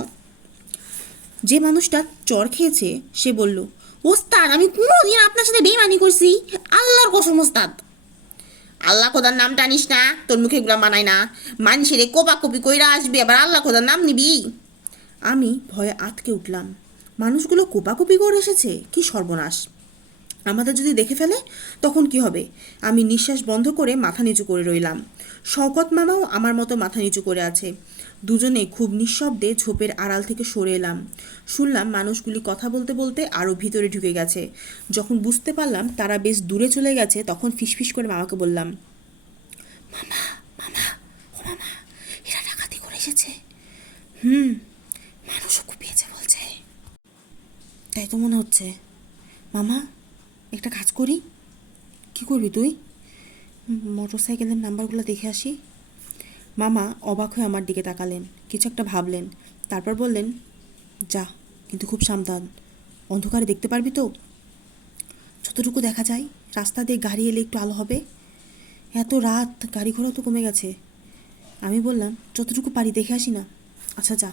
যে মানুষটা চর খেয়েছে সে বলল, ওস্তাদ, আমি কোনোদিন আপনার সাথে বেইমানি করছি? আল্লাহর কসম ওস্তাদ। আল্লাহ খোদার নাম টানিস না, তোর মুখে এগুলা মানায় না। মানুষের কোপাকুপি কইরা আসবি, আবার আল্লাহ খোদার নাম নিবি? আমি ভয়ে আঁতকে উঠলাম। মানুষগুলো কোপাকুপি করে এসেছে, কি সর্বনাশ! আমাদের যদি দেখে ফেলে তখন কি হবে? আমি নিঃশ্বাস বন্ধ করে মাথা নিচু করে রইলাম। শওকত মামাও আমার মতো মাথা নিচু করে আছে। দুজনে খুব নিঃশব্দে ঝোপের আড়াল থেকে সরে এলাম। শুনলাম মানুষগুলি কথা বলতে বলতে আরও ভিতরে ঢুকে গেছে। যখন বুঝতে পারলাম তারা বেশ দূরে চলে গেছে, তখন ফিসফিস করে মামাকে বললাম, মামা, মামা, ও মামা, এরা ডাকাতি করে এসেছে। মানুষও কুপিয়েছে বলছে। তাই তো মনে হচ্ছে। মামা, একটা কাজ করি। কি করবি তুই? মোটর সাইকেলের নাম্বারগুলো দেখে আসি। মামা অবাক হয়ে আমার দিকে তাকালেন, কিছু একটা ভাবলেন, তারপর বললেন, যা, কিন্তু খুব সাবধান। অন্ধকারে দেখতে পারবি তো? যতটুকু দেখা যায়। রাস্তা দিয়ে গাড়ি এলে একটু আলো হবে। এত রাত, গাড়ি ঘোড়া তো কমে গেছে। আমি বললাম, যতটুকু পারি দেখে আসি না। আচ্ছা, যা।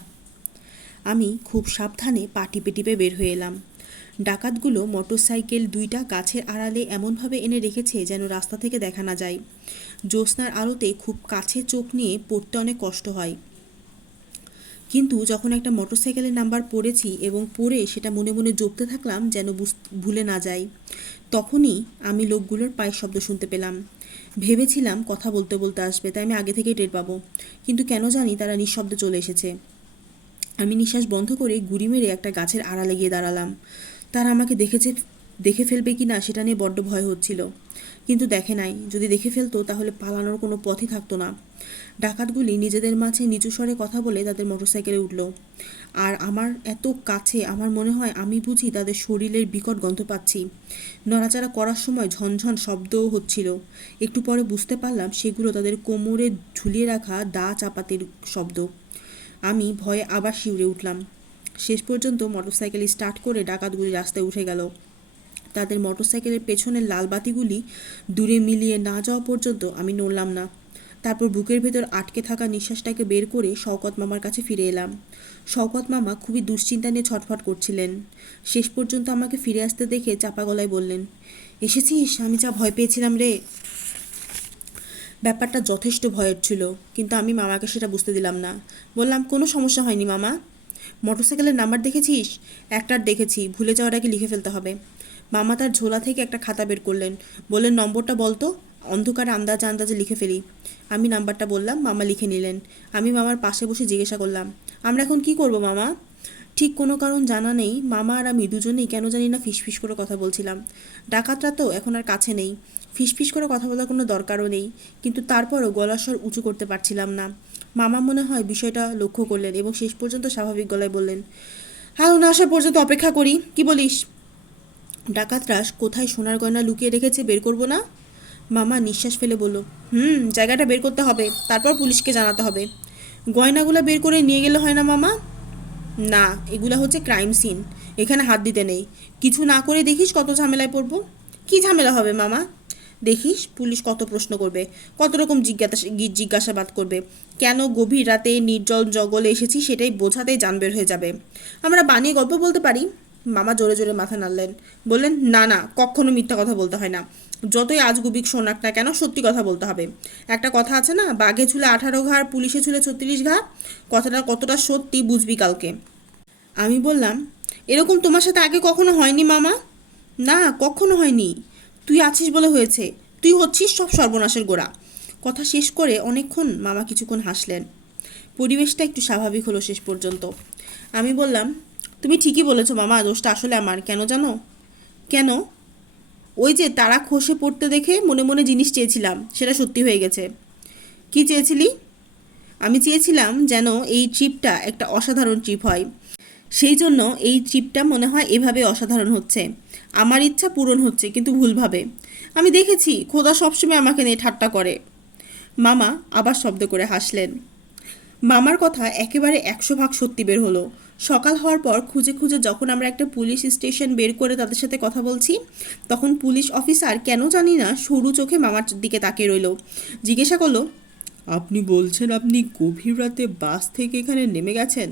আমি খুব সাবধানে পা টিপে টিপে বের হয়ে এলাম। ডাকাতগুলো মোটরসাইকেল দুইটা গাছের আড়ালে এমনভাবে এনে রেখেছে যেন রাস্তা থেকে দেখা না যায়। জ্যোৎস্নার আলোতে খুব কাছে চোখ নিয়ে পড়তে অনেক কষ্ট হয়। কিন্তু যখন একটা মোটরসাইকেলের নাম্বার পড়েছি এবং পড়ে সেটা মনে মনে জপতে থাকলাম যেন ভুলে না যাই, তখনই আমি লোকগুলোর পায়ের শব্দ শুনতে পেলাম। ভেবেছিলাম কথা বলতে বলতে আসবে, তাই আমি আগে থেকেই টের পাবো, কিন্তু কেন জানি তারা নিঃশব্দে চলে এসেছে। আমি নিঃশ্বাস বন্ধ করে গুড়ি মেরে একটা গাছের আড়ালে গিয়ে দাঁড়ালাম। তারা আমাকে দেখে ফেলবে কি না সেটা নিয়ে বড্ড ভয় হচ্ছিল, কিন্তু দেখে নাই। যদি দেখে ফেলতো তাহলে পালানোর কোনো পথই থাকতো না। ডাকাতগুলি নিজেদের মাঝে নিচু স্বরে কথা বলে তাদের মোটরসাইকেলে উঠল। আর আমার এত কাছে, আমার মনে হয় আমি বুঝি তাদের শরীরের বিকট গন্ধ পাচ্ছি। নড়াচড়া করার সময় ঝনঝন শব্দও হচ্ছিল। একটু পরে বুঝতে পারলাম সেগুলো তাদের কোমরে ঝুলিয়ে রাখা দা চাপাতির শব্দ। আমি ভয়ে আবার শিউরে উঠলাম। শেষ পর্যন্ত মোটরসাইকেল স্টার্ট করে ডাকাতগুলি রাস্তায় উঠে গেল। তাদের মোটরসাইকেলের পেছনের লাল বাতিগুলি দূরে মিলিয়ে না যাওয়া পর্যন্ত আমি নড়লাম না। তারপর বুকের ভেতর আটকে থাকা নিঃশ্বাসটাকে বের করে শওকত মামার কাছে ফিরে এলাম। শওকত মামা খুবই দুশ্চিন্তা নিয়ে ছটফট করছিলেন। শেষ পর্যন্ত আমাকে ফিরে আসতে দেখে চাপা গলায় বললেন, এসেছিস? আমি যা ভয় পেয়েছিলাম রে। ব্যাপারটা যথেষ্ট ভয়ের ছিল, কিন্তু আমি মামাকে সেটা বুঝতে দিলাম না। বললাম, কোনো সমস্যা হয়নি মামা। মোটরসাইকেলের নাম্বার দেখেছিস? একটার দেখেছি, ভুলে যাওয়ার আগে লিখে ফেলতে হবে। মামা তার ঝোলা থেকে একটা খাতা বের করলেন, বললেন, নম্বরটা বলতো, অন্ধকারে আন্দাজে আন্দাজে লিখে ফেলি। আমি নাম্বারটা বললাম, মামা লিখে নিলেন। আমি মামার পাশে বসে জিজ্ঞাসা করলাম, আমরা এখন কি করব মামা? ঠিক কোনো কারণ জানা নেই, মামা আর আমি দুজনেই কেন জানি না ফিসফিস করে কথা বলছিলাম। ডাকাতরা তো এখন আর কাছে নেই, ফিসফিস করে কথা বলার কোনো দরকারও নেই, কিন্তু তারপরও গলার স্বর উঁচু করতে পারছিলাম না। মামা মনে হয় বিষয়টা লক্ষ্য করলেন এবং শেষ পর্যন্ত স্বাভাবিক গলায় বললেন, আলো না আসা পর্যন্ত অপেক্ষা করি, কি বলিস? ডাকাতরা কোথায় সোনার গয়না লুকিয়ে রেখেছে বের করবো না? মামা নিঃশ্বাস ফেলে বলল, জায়গাটা বের করতে হবে, তারপর পুলিশকে জানাতে হবে। গয়নাগুলো বের করে নিয়ে গেলে হয় না মামা? না, এগুলা হচ্ছে ক্রাইম সিন, এখানে হাত দিতে নেই। কিছু না করে দেখিস কত ঝামেলায় পড়বো। কি ঝামেলা হবে মামা? দেখিস পুলিশ কত প্রশ্ন করবে, কত রকম জিজ্ঞাসাবাদ করবে। কেন গভীর রাতে নির্জন জঙ্গলে এসেছি সেটাই বোঝাতেই জান বের হয়ে যাবে। আমরা বানিয়ে গল্প বলতে পারি। মামা জোরে জোরে মাথা নাড়লেন, বললেন, না না, কখনো মিথ্যা কথা বলতে হয় না। যতই আজগুবিক শোনাক না কেন, সত্যি কথা বলতে হবে। একটা কথা আছে না, বাঘে ঝুলে 18 ঘা আর পুলিশে ঝুলে 36 ঘা। কথাটা কতটা সত্যি বুঝবি কালকে। আমি বললাম, এরকম তোমার সাথে আগে কখনো হয়নি মামা? না, কখনো হয়নি। তুই আছিস বলে হয়েছে। তুই হচ্ছিস সব সর্বনাশের গোড়া। কথা শেষ করে অনেকক্ষণ মামা কিছুক্ষণ হাসলেন। পরিবেশটা একটু স্বাভাবিক হলো শেষ পর্যন্ত। আমি বললাম, তুমি ঠিকই বলেছো মামা, দোষটা আসলে আমার। কেন জানো? কেন? ওই যে তারা খসে পড়তে দেখে মনে মনে জিনিস চেয়েছিলাম, সেটা সত্যি হয়ে গেছে। কি চেয়েছিলি? আমি চেয়েছিলাম যেন এই ট্রিপটা একটা অসাধারণ ট্রিপ হয়। সেই জন্য এই ট্রিপটা মনে হয় এভাবে অসাধারণ হচ্ছে। আমার ইচ্ছা পূরণ হচ্ছে, কিন্তু ভুলভাবে। আমি দেখেছি খোদা সবসময় আমাকে নিয়ে ঠাট্টা করে। মামা আবার শব্দ করে হাসলেন। মামার কথা একেবারে 100 ভাগ সত্যি বের হলো। সকাল হওয়ার পর খুঁজে খুঁজে যখন আমরা একটা পুলিশ স্টেশন বের করে তাদের সাথে কথা বলছি, তখন পুলিশ অফিসার কেন জানি না সরু চোখে মামার দিকে তাকিয়ে রইল। জিজ্ঞাসা করলো, আপনি বলছেন আপনি গভীর রাতে বাস থেকে এখানে নেমে গেছেন?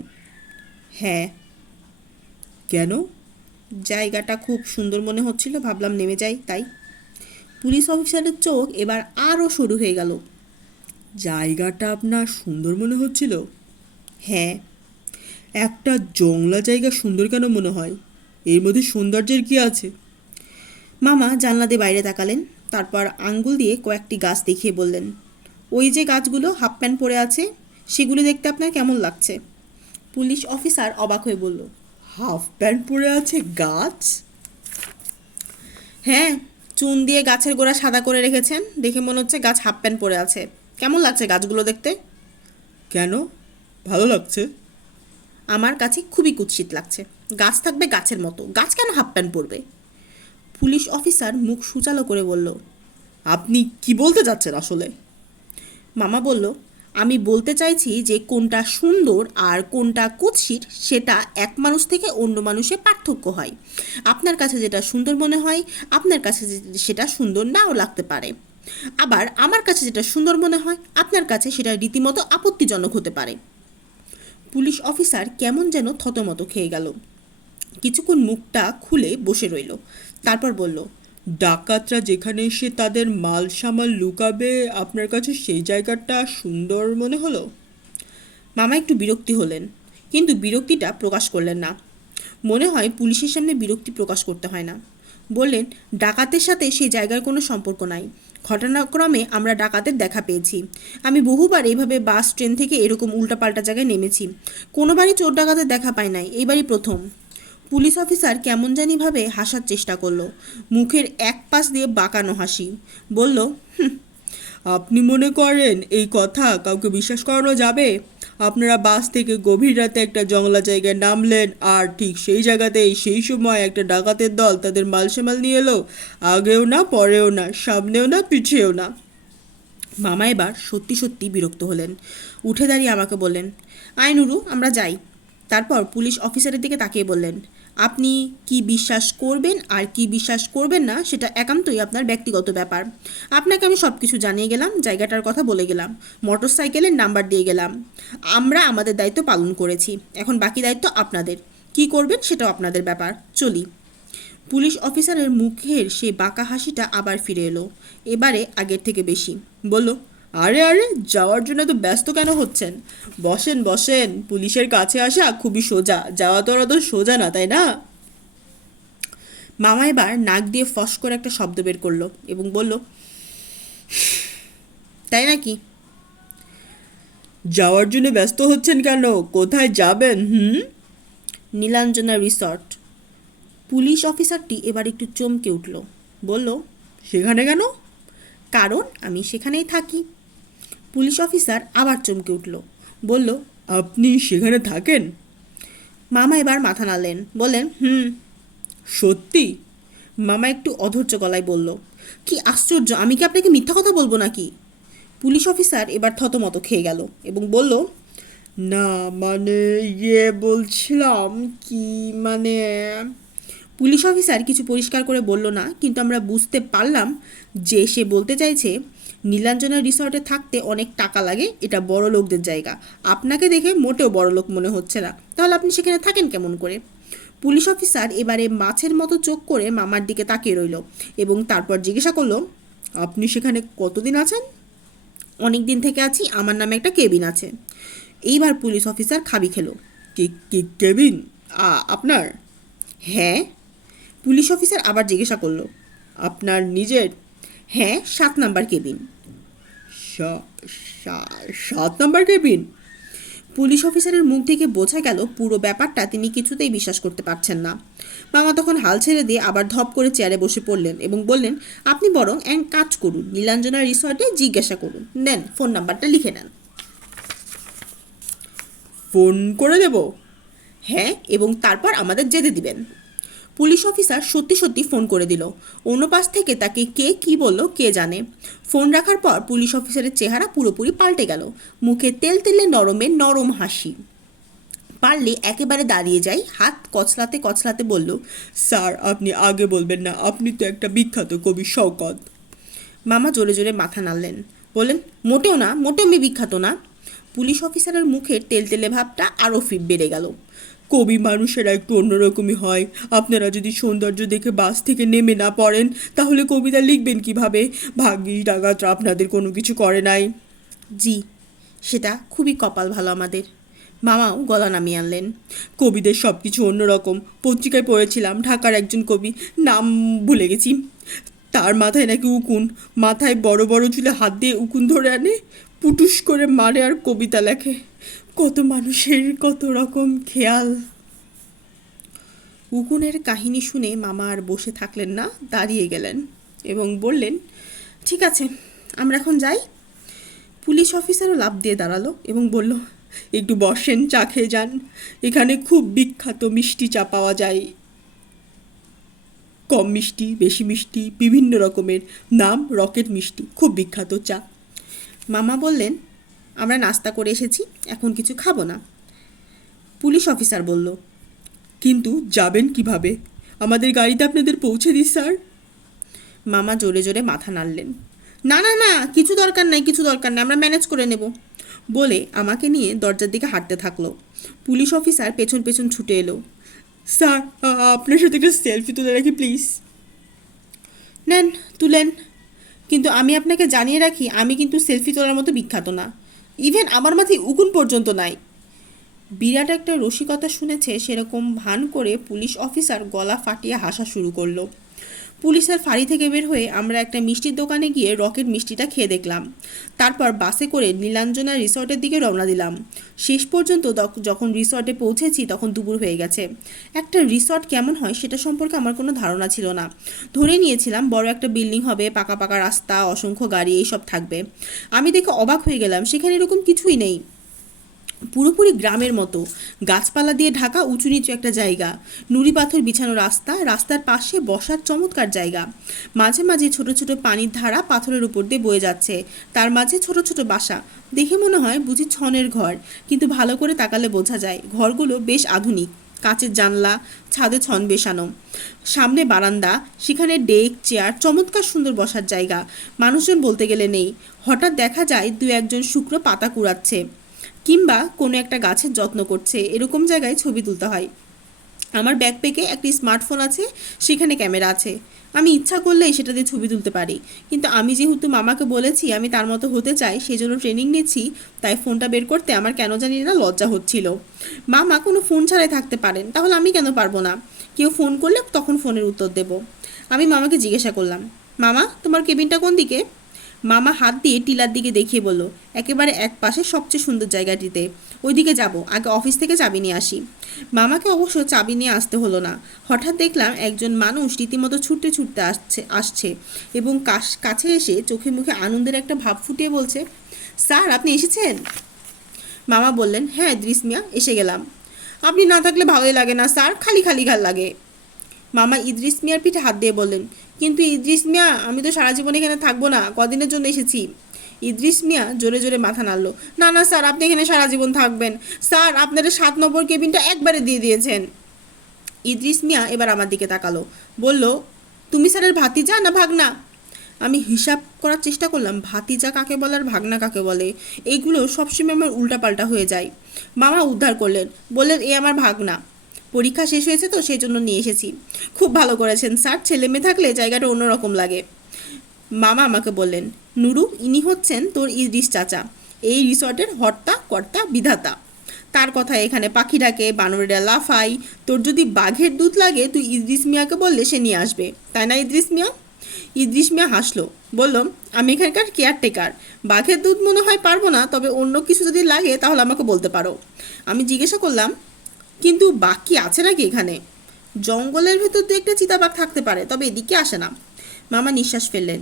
হ্যাঁ। কেন? জায়গাটা খুব সুন্দর মনে হচ্ছিল, ভাবলাম নেমে যাই তাই। পুলিশ অফিসারের চোখ এবার আরও সরু হয়ে গেল। জায়গাটা আপনার সুন্দর মনে হচ্ছিল? হ্যাঁ। একটা জংলা জায়গা সুন্দর কেন মনে হয়? এর মধ্যে সৌন্দর্যের কি আছে? মামা জানলা দিয়ে বাইরে তাকালেন, তারপর আঙ্গুল দিয়ে কয়েকটি গাছ দেখিয়ে বললেন, ওই যে গাছগুলো হাফ প্যান্ট পরে আছে, সেগুলি দেখতে আপনার কেমন লাগছে? পুলিশ অফিসার অবাক হয়ে বলল, হাফ প্যান্ট পরে আছে গাছ? হ্যাঁ, চুন দিয়ে গাছের গোড়া সাদা করে রেখেছেন, দেখে মনে হচ্ছে গাছ হাফ প্যান্ট পরে আছে। কেমন লাগছে গাছগুলো দেখতে? কেন, ভালো লাগছে। আমার কাছে খুবই কুৎসিত লাগছে। গাছ থাকবে গাছের মতো, গাছ কেন হাফ প্যান্ট পরবে? পুলিশ অফিসার মুখ সুচালো করে বলল, আপনি কি বলতে চাচ্ছেন আসলে? মামা বলল, আমি বলতে চাইছি যে কোনটা সুন্দর আর কোনটা কুৎসিত সেটা এক মানুষ থেকে অন্য মানুষে পার্থক্য হয়। আপনার কাছে যেটা সুন্দর মনে হয়, আপনার কাছে সেটা সুন্দর নাও লাগতে পারে। আবার আমার কাছে যেটা সুন্দর মনে হয়, আপনার কাছে সেটা রীতিমতো আপত্তিজনক হতে পারে। পুলিশ অফিসার কেমন যেন থতমত খেয়ে গেল। কিছুক্ষণ মুখটা খুলে বসে রইল, তারপর বলল, ডাকাতরা যেখানে এসে তাদের মাল সামাল লুকাবে, আপনার কাছে সেই জায়গাটা সুন্দর মনে হলো? মামা একটু বিরক্তি হলেন, কিন্তু বিরক্তিটা প্রকাশ করলেন না। মনে হয় পুলিশের সামনে বিরক্তি প্রকাশ করতে হয় না। বললেন, ডাকাতের সাথে সেই জায়গার কোনো সম্পর্ক নাই। ঘটনাক্রমে আমরা ডাকাতের দেখা পেয়েছি। আমি বহুবার এইভাবে বাস ট্রেন থেকে এরকম উল্টাপাল্টা জায়গায় নেমেছি, কোনোবারই চোর ডাকাতের দেখা পাই নাই, এইবারই প্রথম। পুলিশ অফিসার কেমন জানিভাবে হাসার চেষ্টা করলো, মুখের এক পাশ দিয়ে বাঁকানো হাসি। বলল, আপনি মনে করেন এই কথা কাউকে বিশ্বাস করানো যাবে? আপনারা বাস থেকে গভীর রাতে একটা জংলা জায়গায় নামলেন, আর ঠিক সেই জায়গাতেই সেই সময় একটা ডাকাতের দল তাদের মালসামাল নিয়ে এলো। আগেও না, পরেও না, সামনেও না, পিছিয়েও না। মামা এবার সত্যি সত্যি বিরক্ত হলেন। উঠে দাঁড়িয়ে আমাকে বললেন, আয় নুরু, আমরা যাই। তারপর পুলিশ অফিসারের দিকে তাকিয়ে বললেন, আপনি কি বিশ্বাস করবেন আর কি বিশ্বাস করবেন না সেটা একান্তই আপনার ব্যক্তিগত ব্যাপার। আপনাকে আমি সব কিছু জানিয়ে গেলাম, জায়গাটার কথা বলে গেলাম, মোটর সাইকেলের নাম্বার দিয়ে গেলাম। আমরা আমাদের দায়িত্ব পালন করেছি, এখন বাকি দায়িত্ব আপনাদের। কি করবেন সেটাও আপনাদের ব্যাপার। চলি। পুলিশ অফিসারের মুখের সেই বাঁকা হাসিটা আবার ফিরে এলো, এবারে আগের থেকে বেশি। বলল, আরে আরে, যাওয়ার জন্য তো ব্যস্ত কেন হচ্ছেন? বসেন বসেন, পুলিশের কাছে আসা খুবই সোজা, যাওয়া তো আর অত সোজা না, তাই না? মামা এবার নাক দিয়ে ফস করে একটা শব্দ বের করলো এবং বলল, তাই নাকি? যাওয়ার জন্য ব্যস্ত হচ্ছেন কেন? কোথায় যাবেন? নীলাঞ্জনা রিসর্ট। পুলিশ অফিসারটি এবার একটু চমকে উঠল, বলল, সেখানে কেন? কারণ আমি সেখানেই থাকি। পুলিশ অফিসার আবার চমকে উঠল, বলল, আপনি সেখানে থাকেন? মামা এবার মাথা নাড়লেন, বললেন, সত্যি? মামা একটু অধৈর্য গলায় বলল, কি আশ্চর্য, আমি কি আপনাকে মিথ্যা কথা বলবো নাকি? পুলিশ অফিসার এবার থতমত খেয়ে গেল এবং বলল, না মানে বলছিলাম কি মানে পুলিশ অফিসার কিছু পরিষ্কার করে বলল না, কিন্তু আমরা বুঝতে পারলাম যে সে বলতে চাইছে নীলাঞ্জনা রিসর্টে থাকতে অনেক টাকা লাগে, এটা বড় লোকদের জায়গা, আপনাকে দেখে মোটেও বড় লোক মনে হচ্ছে না, তাহলে আপনি সেখানে থাকেন কেমন করে? পুলিশ অফিসার এবারে মাছের মতো চোখ করে মামার দিকে তাকিয়ে রইল এবং তারপর জিজ্ঞাসা করলো, আপনি সেখানে কতদিন আছেন? অনেক দিন থেকে আছি, আমার নামে একটা কেবিন আছে। এইবার পুলিশ অফিসার খাবি খেলো। কেবিন আপনার? হ্যাঁ। পুলিশ অফিসার আবার জিজ্ঞাসা করলো, আপনার নিজের? হ্যাঁ, 7 number cabin. 7 number cabin? Police অফিসারের মুখ থেকে বোঝা গেল পুরো ব্যাপারটা তিনি কিছুতেই বিশ্বাস করতে পারছেন না। মামা তখন হাল ছেড়ে দিয়ে আবার ধপ করে চেয়ারে বসে পড়লেন এবং বললেন, আপনি বরং এক কাজ করুন, নীলাঞ্জনা রিসর্টে জিজ্ঞাসা করুন, নেন ফোন নাম্বারটা লিখে নেন। ফোন করে দেব? হ্যাঁ, এবং তারপর আমাদের যেতে দিবেন। পুলিশ অফিসার সত্যি সত্যি ফোন করে দিল। অন্য পাশ থেকে তাকে কে কি বলল কে জানে। ফোন রাখার পর পুলিশ অফিসারের চেহারা পুরোপুরি পাল্টে গেল, মুখে তেল তেলে নরমের নরম হাসি। পারলে একেবারে দাঁড়িয়ে যাই, হাত কচলাতে কচলাতে বলল, স্যার আপনি আগে বলবেন না, আপনি তো একটা বিখ্যাত কবি শওকত। মামা জোরে জোরে মাথা নাড়লেন, বললেন, মোটেও না, মোটেও আমি বিখ্যাত না। পুলিশ অফিসারের মুখের তেলতেলে ভাবটা আরও বেড়ে গেল। কবি মানুষেরা একটু অন্যরকমই হয়, আপনারা যদি সৌন্দর্য দেখে বাস থেকে নেমে না পড়েন তাহলে কবিতা লিখবেন কিভাবে? ভাগ্যিস ডাকাতরা আপনাদের কোনো কিছু করে নাই। জি, সেটা খুবই কপাল ভালো আমাদের। মামাও গলা নামিয়ে আনলেন। কবিদের সব কিছু অন্যরকম। পত্রিকায় পড়েছিলাম ঢাকার একজন কবি, নাম ভুলে গেছি, তার মাথায় নাকি উকুন, মাথায় বড় বড় চুলে হাত দিয়ে উকুন ধরে আনে, পুটুস করে মারে আর কবিতা লেখে। কত মানুষের কত রকম খেয়াল। উকুনের কাহিনী শুনে মামা আর বসে থাকলেন না, দাঁড়িয়ে গেলেন এবং বললেন, ঠিক আছে, আমরা এখন যাই। পুলিশ অফিসারও লাফ দিয়ে দাঁড়ালো এবং বলল, একটু বসেন, চা খেয়ে যান, এখানে খুব বিখ্যাত মিষ্টি চা পাওয়া যায়, কম মিষ্টি, বেশি মিষ্টি, বিভিন্ন রকমের, নাম রকেট মিষ্টি, খুব বিখ্যাত চা। মামা বললেন, আমরা নাস্তা করে এসেছি, এখন কিছু খাবো না। পুলিশ অফিসার বলল, কিন্তু যাবেন কিভাবে? আমাদের গাড়িতে আপনাদের পৌঁছে দিই স্যার। মামা জোরে জোরে মাথা নাড়লেন, না না না, কিছু দরকার নাই, কিছু দরকার নেই, আমরা ম্যানেজ করে নেব বলে আমাকে নিয়ে দরজার দিকে হাঁটতে থাকলো। পুলিশ অফিসার পেছন পেছন ছুটে এলো। স্যার আপনার সাথে একটা সেলফি তুলে রাখি প্লিজ। নেন, তুলেন, কিন্তু আমি আপনাকে জানিয়ে রাখি, আমি কিন্তু সেলফি তোলার মতো বিখ্যাত না, ইভেন আমার মাথায় উকুন পর্যন্ত নাই। বিরাট একটা রসিকতা শুনেছে সেরকম ভান করে পুলিশ অফিসার গলা ফাটিয়ে হাসা শুরু করলো। পুলিশের ফাঁড়ি থেকে বের হয়ে আমরা একটা মিষ্টির দোকানে গিয়ে রকেট মিষ্টিটা খেয়ে দেখলাম। তারপর বাসে করে নীলাঞ্জনা রিসর্টের দিকে রওনা দিলাম। শেষ পর্যন্ত যখন রিসর্টে পৌঁছেছি তখন দুপুর হয়ে গেছে। একটা রিসর্ট কেমন হয় সেটা সম্পর্কে আমার কোনো ধারণা ছিল না। ধরে নিয়েছিলাম বড় একটা বিল্ডিং হবে, পাকা পাকা রাস্তা, অসংখ্য গাড়ি, এইসব থাকবে। আমি দেখে অবাক হয়ে গেলাম, সেখানে এরকম কিছুই নেই। পুরোপুরি গ্রামের মতো, গাছপালা দিয়ে ঢাকা উঁচু নিচু একটা জায়গা, নুড়ি পাথর বিছানো রাস্তা, রাস্তার পাশে বসার চমৎকার জায়গা, মাঝে মাঝে ছোট ছোট পানির ধারা পাথরের উপর দিয়ে বয়ে যাচ্ছে, তার মাঝে ছোট ছোট বাসা। দেখে মনে হয় বুঝি ছনের ঘর, কিন্তু ভালো করে তাকালে বোঝা যায় ঘরগুলো বেশ আধুনিক, কাঁচের জানলা, ছাদে ছন বেশানো, সামনে বারান্দা, সেখানে ডেক চেয়ার, চমৎকার সুন্দর বসার জায়গা। মানুষজন বলতে গেলে নেই। হঠাৎ দেখা যায় 2-1 শুকনো পাতা কুড়াচ্ছে কিংবা কোনো একটা গাছের যত্ন করছে, এরকম জায়গায় ছবি তুলতে হয়। আমার ব্যাকপ্যাকে একটি স্মার্টফোন আছে, সেখানে ক্যামেরা আছে, আমি ইচ্ছা করলেই সেটা দিয়ে ছবি তুলতে পারি। কিন্তু আমি যেহেতু মামাকে বলেছি আমি তার মতো হতে চাই, সেজন্য ট্রেনিং নিচ্ছি, তাই ফোনটা বের করতে আমার কেন জানি না লজ্জা হচ্ছিল। মামা কোনো ফোন ছাড়াই থাকতে পারেন, তাহলে আমি কেন পারবো না? কেউ ফোন করলে তখন ফোনের উত্তর দেব। আমি মামাকে জিজ্ঞাসা করলাম, মামা তোমার কেবিনটা কোন দিকে? মামা হাত দিয়ে টিলার দিকে দেখিয়ে বলল, একেবারে এক পাশে সবচেয়ে সুন্দর জায়গাটিতে, ওইদিকে যাব, আগে অফিস থেকে চাবি নিয়ে আসি। মামাকে অবশ্য চাবি নিয়ে আসতে হলো না। হঠাৎ দেখলাম একজন মানুষ রীতিমতো ছুটতে ছুটতে আসছে এবং কাছে এসে চোখে মুখে আনন্দের একটা ভাব ফুটিয়ে বলছে, স্যার আপনি এসেছেন? মামা বললেন, হ্যাঁ ইদ্রিস মিয়া, এসে গেলাম। আপনি না থাকলে ভালোই লাগে না স্যার, খালি খালি ঘাল লাগে। মামা ইদ্রিস মিয়ার পিঠে হাত দিয়ে বললেন, কিন্তু ইদ্রিস মিয়া, আমি তো সারা জীবন এখানে থাকবো না, কদিনের জন্য এসেছি। ইদ্রিস মিয়া জোরে জোরে মাথা নাড়ল। না না স্যার, আপনি এখানে সারা জীবন থাকবেন। স্যার, আপনারা 7 নম্বর কেবিনটা একবারে দিয়ে দিয়েছেন। ইদ্রিস মিয়া এবার আমার দিকে তাকালো, বলল, তুমি স্যারের ভাতিজা না ভাগনা? আমি হিসাব করার চেষ্টা করলাম, ভাতিজা কাকে বলে আর ভাগনা কাকে বলে। এইগুলো সবসময় আমার উল্টাপাল্টা হয়ে যায়। মামা উদ্ধার করলেন, বললেন, এ আমার ভাগনা। পরীক্ষা শেষ হয়েছে তো সেই জন্য নিয়ে এসেছি। খুব ভালো করেছেন স্যার, ছেলে মেয়ে থাকলে জায়গাটা অন্যরকম লাগে। মামা আমাকে বললেন, নুরু, ইনি হচ্ছেন তোর ইদ্রিস চাচা, এই রিসর্টের হর্তা কর্তা বিধাতা। তার কথা এখানে পাখি ডাকে, বানরেরা লাফাই। তোর যদি বাঘের দুধ লাগে তুই ইদ্রিস মিয়াকে বললে সে নিয়ে আসবে, তাই না ইদ্রিস মিয়া? ইদ্রিস মিয়া হাসলো, বলল, আমি এখানকার কেয়ারটেকার। বাঘের দুধ মনে হয় পারবো না, তবে অন্য কিছু যদি লাগে তাহলে আমাকে বলতে পারো। আমি জিজ্ঞাসা করলাম, কিন্তু বাঘ কি আছে নাকি এখানে? জঙ্গলের ভেতর দিয়ে একটা চিতাবাঘ থাকতে পারে, তবে এদিকে আসে না। মামা নিঃশ্বাস ফেললেন,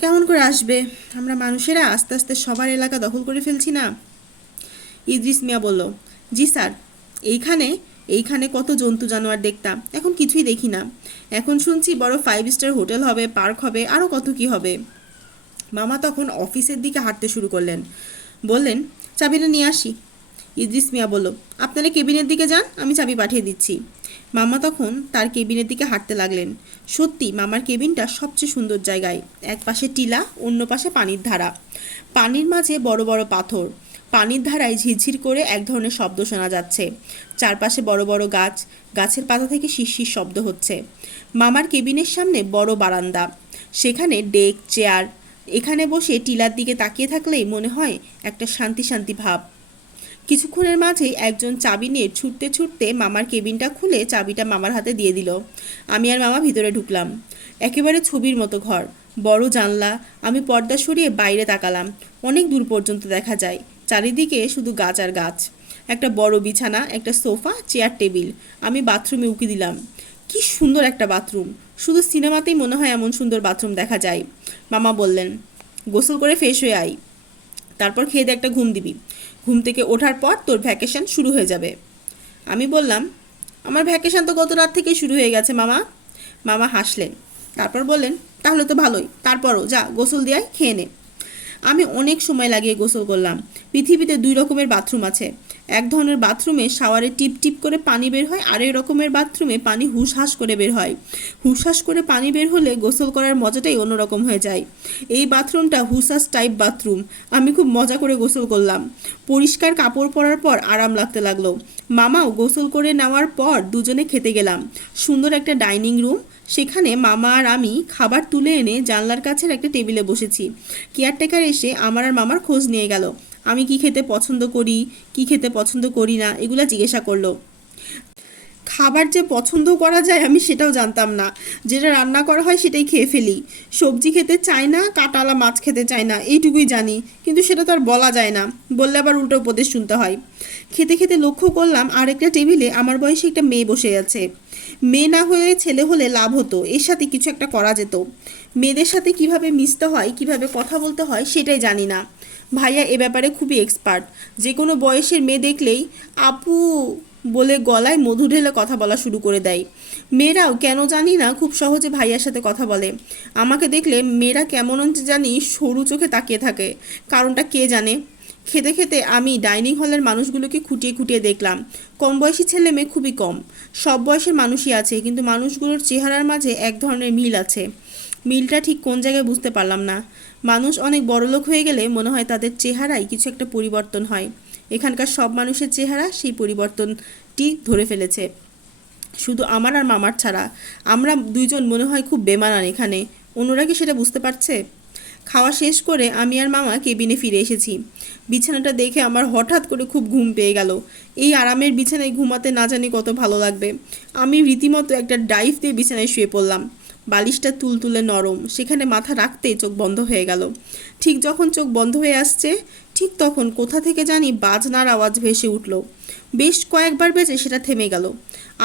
কেমন করে আসবে? আমরা মানুষেরা আস্তে আস্তে সবার এলাকা দখল করে ফেলছি না? ইদ্রিস মিয়া বলল, জি স্যার, এইখানে কত জন্তু জানোয়ার দেখতাম, এখন কিছুই দেখি না। এখন শুনছি বড় 5 স্টার হোটেল হবে, পার্ক হবে, আরও কত কি হবে। মামা তখন অফিসের দিকে হাঁটতে শুরু করলেন, বললেন, চাবিটা নিয়ে আসি। ইদ্রিস মিয়া বলল, আপনারা কেবিনের দিকে যান, আমি চাবি পাঠিয়ে দিচ্ছি। মামা তখন তার কেবিনের দিকে হাঁটতে লাগলেন। সত্যি মামার কেবিনটা সবচেয়ে সুন্দর জায়গায়। এক পাশে টিলা, অন্য পাশে পানির ধারা, পানির মাঝে বড় বড় পাথর, পানির ধারায় ঝিরঝির করে এক ধরনের শব্দ শোনা যাচ্ছে। চারপাশে বড় বড় গাছ, গাছের পাতা থেকে শিরশির শব্দ হচ্ছে। মামার কেবিনের সামনে বড় বারান্দা, সেখানে ডেক, চেয়ার। এখানে বসে টিলার দিকে তাকিয়ে থাকলেই মনে হয় একটা শান্তি শান্তি ভাব। কিছুক্ষণের মাঝেই একজন চাবি নিয়ে ছুটতে ছুটতে মামার কেবিনটা খুলে চাবিটা মামার হাতে দিয়ে দিল। আমি আর মামা ভিতরে ঢুকলাম। একেবারে ছবির মতো ঘর, বড় জানলা। আমি পর্দা সরিয়ে বাইরে তাকালাম। অনেক দূর পর্যন্ত দেখা যায়, চারিদিকে শুধু গাছ আর গাছ। একটা বড় বিছানা, একটা সোফা, চেয়ার, টেবিল। আমি বাথরুমে উকি দিলাম। কি সুন্দর একটা বাথরুম! শুধু সিনেমাতেই মনে হয় এমন সুন্দর বাথরুম দেখা যায়। মামা বললেন, গোসল করে ফ্রেশ হয়ে আয়, তারপর খেয়ে দিয়ে একটা ঘুম দিবি। ঘুম থেকে ওঠার পর তোর ভ্যাকেশন শুরু হয়ে যাবে। আমি বললাম, আমার ভ্যাকেশন তো গত রাত থেকেই শুরু হয়ে গেছে মামা। মামা হাসলেন, তারপর বললেন, তাহলে তো ভালোই, তারপরও যা গোসল দিয়ে খেয়ে নে। আমি অনেক সময় লাগিয়ে গোসল করলাম। পৃথিবীতে 2 রকমের বাথরুম আছে। এক ধরনের বাথরুমে শাওয়ারে টিপ টিপ করে পানি বের হয়, আর এক রকমের বাথরুমে পানি হুসহাস করে বের হয়। হুসহাস করে পানি বের হলে গোসল করার মজাটাই অন্যরকম হয়ে যায়। এই বাথরুমটা হুসহাস টাইপ বাথরুম। আমি খুব মজা করে গোসল করলাম। পরিষ্কার কাপড় পরার পর আরাম লাগতে লাগলো। মামাও গোসল করে নেওয়ার পর দুজনে খেতে গেলাম। সুন্দর একটা ডাইনিং রুম, সেখানে মামা আর আমি খাবার তুলে এনে জানলার কাছের একটা টেবিলে বসেছি। কেয়ারটেকার এসে আমার আর মামার খোঁজ নিয়ে গেল। আমি কি খেতে পছন্দ করি, কি খেতে পছন্দ করি না, এগুলো জিজ্ঞাসা করলো। খাবার যে পছন্দ করা যায় আমি সেটাও জানতাম না। যেটা রান্না করা হয় সেটাই খেয়ে ফেলি। সবজি খেতে চাই না, কাঁটালা মাছ খেতে চাই না, এইটুকুই জানি, কিন্তু সেটা তো আর বলা যায় না, বললে আবার উল্টো উপদেশ শুনতে হয়। খেতে খেতে লক্ষ্য করলাম আর একটা টেবিলে আমার বয়সী একটা মেয়ে বসে আছে। মেয়ে না হয়ে ছেলে হলে লাভ হতো, এর সাথে কিছু একটা করা যেত। মেয়েদের সাথে কিভাবে মিশতে হয়, কিভাবে কথা বলতে হয় সেটাই জানি না। ভাইয়া এ ব্যাপারে খুবই এক্সপার্ট। যে কোনো বয়সের মেয়ে দেখলেই আপু বলে গলায় মধু ঢেলে কথা বলা শুরু করে দেয়। মেয়েরাও কেন জানি না খুব সহজে ভাইয়ার সাথে কথা বলে। আমাকে দেখলে মেয়েরা কেমন জানি সরু চোখে তাকিয়ে থাকে, কারণটা কে জানে। খেতে খেতে আমি ডাইনিং হলের মানুষগুলোকে খুঁটিয়ে খুঁটিয়ে দেখলাম। কম বয়সী ছেলে মেয়ে খুবই কম, সব বয়সের মানুষই আছে, কিন্তু মানুষগুলোর চেহারার মাঝে এক ধরনের মিল আছে। মিলটা ঠিক কোন জায়গায় বুঝতে পারলাম না। মানুষ অনেক বড়লোক হয়ে গেলে মনে হয় তাদের চেহারায় কিছু একটা পরিবর্তন হয়। এখানকার সব মানুষের চেহারা সেই পরিবর্তনটি ধরে ফেলেছে, শুধু আমার আর মামার ছাড়া। আমরা দুইজন মনে হয় খুব বেমানান এখানে, অন্যরা কি সেটা বুঝতে পারছে? খাওয়া শেষ করে আমি আর মামা কেবিনে ফিরে এসেছি। বিছানাটা দেখে আমার হঠাৎ করে খুব ঘুম পেয়ে গেল। এই আরামের বিছানায় ঘুমাতে না জানি কত ভালো লাগবে। আমি রীতিমতো একটা ডাইভ দিয়ে বিছানায় শুয়ে পড়লাম। বালিশটা তুলতুলে নরম, সেখানে মাথা রাখতেই চোখ বন্ধ হয়ে গেল। ঠিক যখন চোখ বন্ধ হয়ে আসছে, ঠিক তখন কোথা থেকে জানি বাজনার আওয়াজ ভেসে উঠল। বেশ কয়েকবার বেজে সেটা থেমে গেল।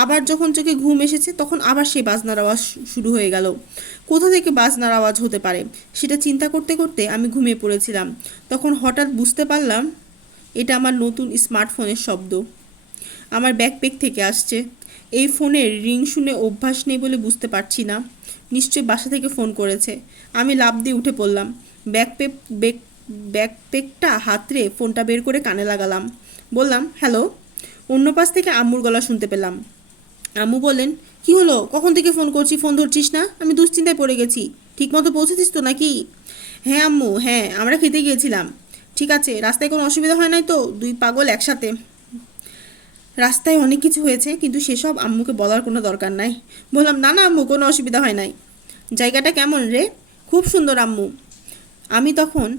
আবার যখন চোখে ঘুম এসেছে তখন আবার সেই বাজনার আওয়াজ শুরু হয়ে গেল। কোথা থেকে বাজনার আওয়াজ হতে পারে সেটা চিন্তা করতে করতে আমি ঘুমিয়ে পড়েছিলাম। তখন হঠাৎ বুঝতে পারলাম এটা আমার নতুন স্মার্টফোনের শব্দ। আমার ব্যাকপ্যাক থেকে আসছে। এই ফোনের রিং শুনে অভ্যাস নেই বলে বুঝতে পারছি না। নিশ্চয়ই বাসা থেকে ফোন করেছে। আমি লাফ দিয়ে উঠে পড়লাম। ব্যাকপ্যাকটা হাতড়ে ফোনটা বের করে কানে লাগালাম। বললাম, হ্যালো। অন্য পাশ থেকে আম্মুর গলা শুনতে পেলাম। আম্মু বললেন, কি হলো, কখন থেকে ফোন করছি, ফোন ধরছিস না? আমি দুশ্চিন্তায় পড়ে গেছি। ঠিকমতো পৌঁছেছিস তো নাকি? হ্যাঁ আম্মু, হ্যাঁ, আমরা খেতে গিয়েছিলাম। ঠিক আছে, রাস্তায় কোনো অসুবিধা হয় নাই তো? দুই পাগল একসাথে। রাস্তায় অনেক কিছু হয়েছে, কিন্তু সেসব আম্মুকে বলার কোনো দরকার নাই। বললাম, না না আম্মু, কোনো অসুবিধা হয় নাই। জায়গাটা কেমন রে? খুব সুন্দর আম্মু। আমি তখন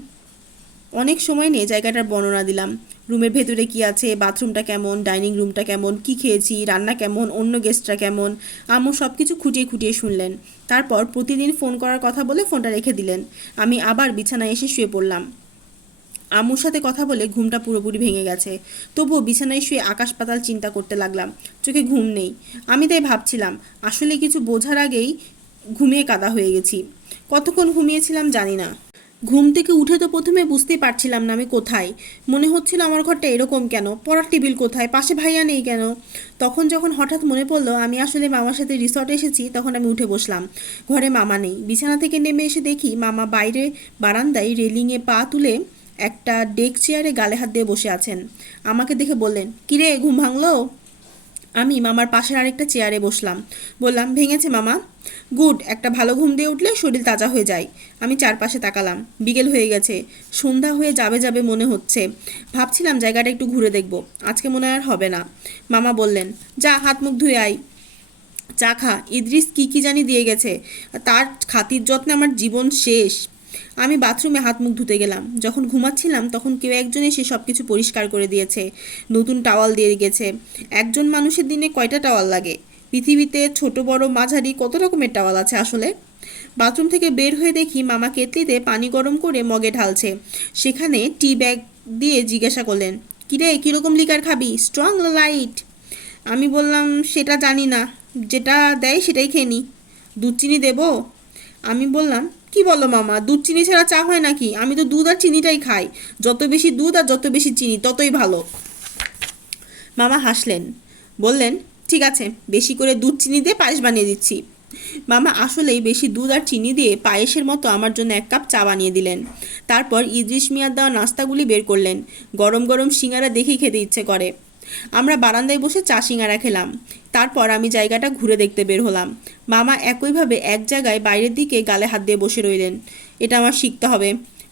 অনেক সময় নিয়ে জায়গাটার বর্ণনা দিলাম। রুমের ভেতরে কি আছে, বাথরুমটা কেমন, ডাইনিং রুমটা কেমন, কি খেয়েছি, রান্না কেমন, অন্য গেস্টরা কেমন। আম্মু সব কিছু খুঁটিয়ে খুঁটিয়ে শুনলেন। তারপর প্রতিদিন ফোন করার কথা বলে ফোনটা রেখে দিলেন। আমি আবার বিছানায় এসে শুয়ে পড়লাম। আম্মুর সাথে কথা বলে ঘুমটা পুরোপুরি ভেঙে গেছে। তবুও বিছানায় শুয়ে আকাশ পাতাল চিন্তা করতে লাগলাম। চোখে ঘুম নেই। আমি তাই ভাবছিলাম, আসলে কিছু বোঝার আগেই ঘুমিয়ে কাদা হয়ে গেছি। কতক্ষণ ঘুমিয়েছিলাম জানি না। ঘুম থেকে উঠে তো প্রথমে বুঝতেই পারছিলাম না আমি কোথায়। মনে হচ্ছিল আমার ঘরটা এরকম কেন, পড়ার টেবিল কোথায়, পাশে ভাইয়া নেই কেন। তখন যখন হঠাৎ মনে পড়লো আমি আসলে মামার সাথে রিসর্টে এসেছি, তখন আমি উঠে বসলাম। ঘরে মামা নেই। বিছানা থেকে নেমে এসে দেখি মামা বাইরে বারান্দায় রেলিংয়ে পা তুলে একটা ডেক চেয়ারে গালে হাত দিয়ে বসে আছেন। আমাকে দেখে বললেন, কিরে, ঘুম ভাঙলো? আমি মামার পাশের আরেকটা চেয়ারে বসলাম। বললাম, ভেঙেছে মামা। গুড, একটা ভালো ঘুম দিয়ে উঠলে শরীর তাজা হয়ে যায়। আমি চারপাশে তাকালাম। বিকেল হয়ে গেছে, সন্ধ্যা হয়ে যাবে যাবে মনে হচ্ছে। ভাবছিলাম জায়গাটা একটু ঘুরে দেখব, আজকে মনে আর হবে না। মামা বললেন, যা হাত মুখ ধুয়ে আয়, চা খা। ইদ্রিস কি কি জানি দিয়ে গেছে, তার খাতির যত্নে আমার জীবন শেষ। আমি বাথরুমে হাত মুখ ধুতে গেলাম। যখন ঘুমাচ্ছিলাম তখন কেউ একজন এসে সব কিছু পরিষ্কার করে দিয়েছে। নতুন টাওয়াল দিয়ে গেছে। একজন মানুষের দিনে কয়টা টাওয়াল লাগে? পৃথিবীতে ছোট বড় মাঝারি কত রকমের টাওয়াল আছে আসলে। বাথরুম থেকে বের হয়ে দেখি মামা কেতলিতে পানি গরম করে মগে ঢালছে। সেখানে টি ব্যাগ দিয়ে জিজ্ঞাসা করলেন, কিরে, কীরকম লিকার খাবি, স্ট্রং লাইট? আমি বললাম, সেটা জানি না, যেটা দেয় সেটাই খেয়ে নি। দুধ চিনি দেবো? আমি বললাম, কি বলো মামা, দুধ চিনি ছাড়া চা হয় নাকি? আমি তো দুধ আর চিনিটাই খাই। যত বেশি দুধ আর যত বেশি চিনি ততই ভালো। মামা হাসলেন। বললেন, ঠিক আছে, বেশি করে দুধ চিনি দিয়ে পায়েস বানিয়ে দিচ্ছি। মামা আসলেই বেশি দুধ আর চিনি দিয়ে পায়েসের মতো আমার জন্য এক কাপ চা বানিয়ে দিলেন। তারপর ইদ্রিস মিয়ার দেওয়া নাস্তাগুলি বের করলেন। গরম গরম সিঙ্গারা দেখেই খেতে ইচ্ছে করে। আমরা বারান্দায় বসে চা সিঙ্গারা খেলাম। তারপর আমি জায়গাটা ঘুরে দেখতে বের হলাম। মামা একইভাবে এক জায়গায় বাইরের দিকে গালে হাত দিয়ে বসে রইলেন। এটা আমার শিখতে হবে।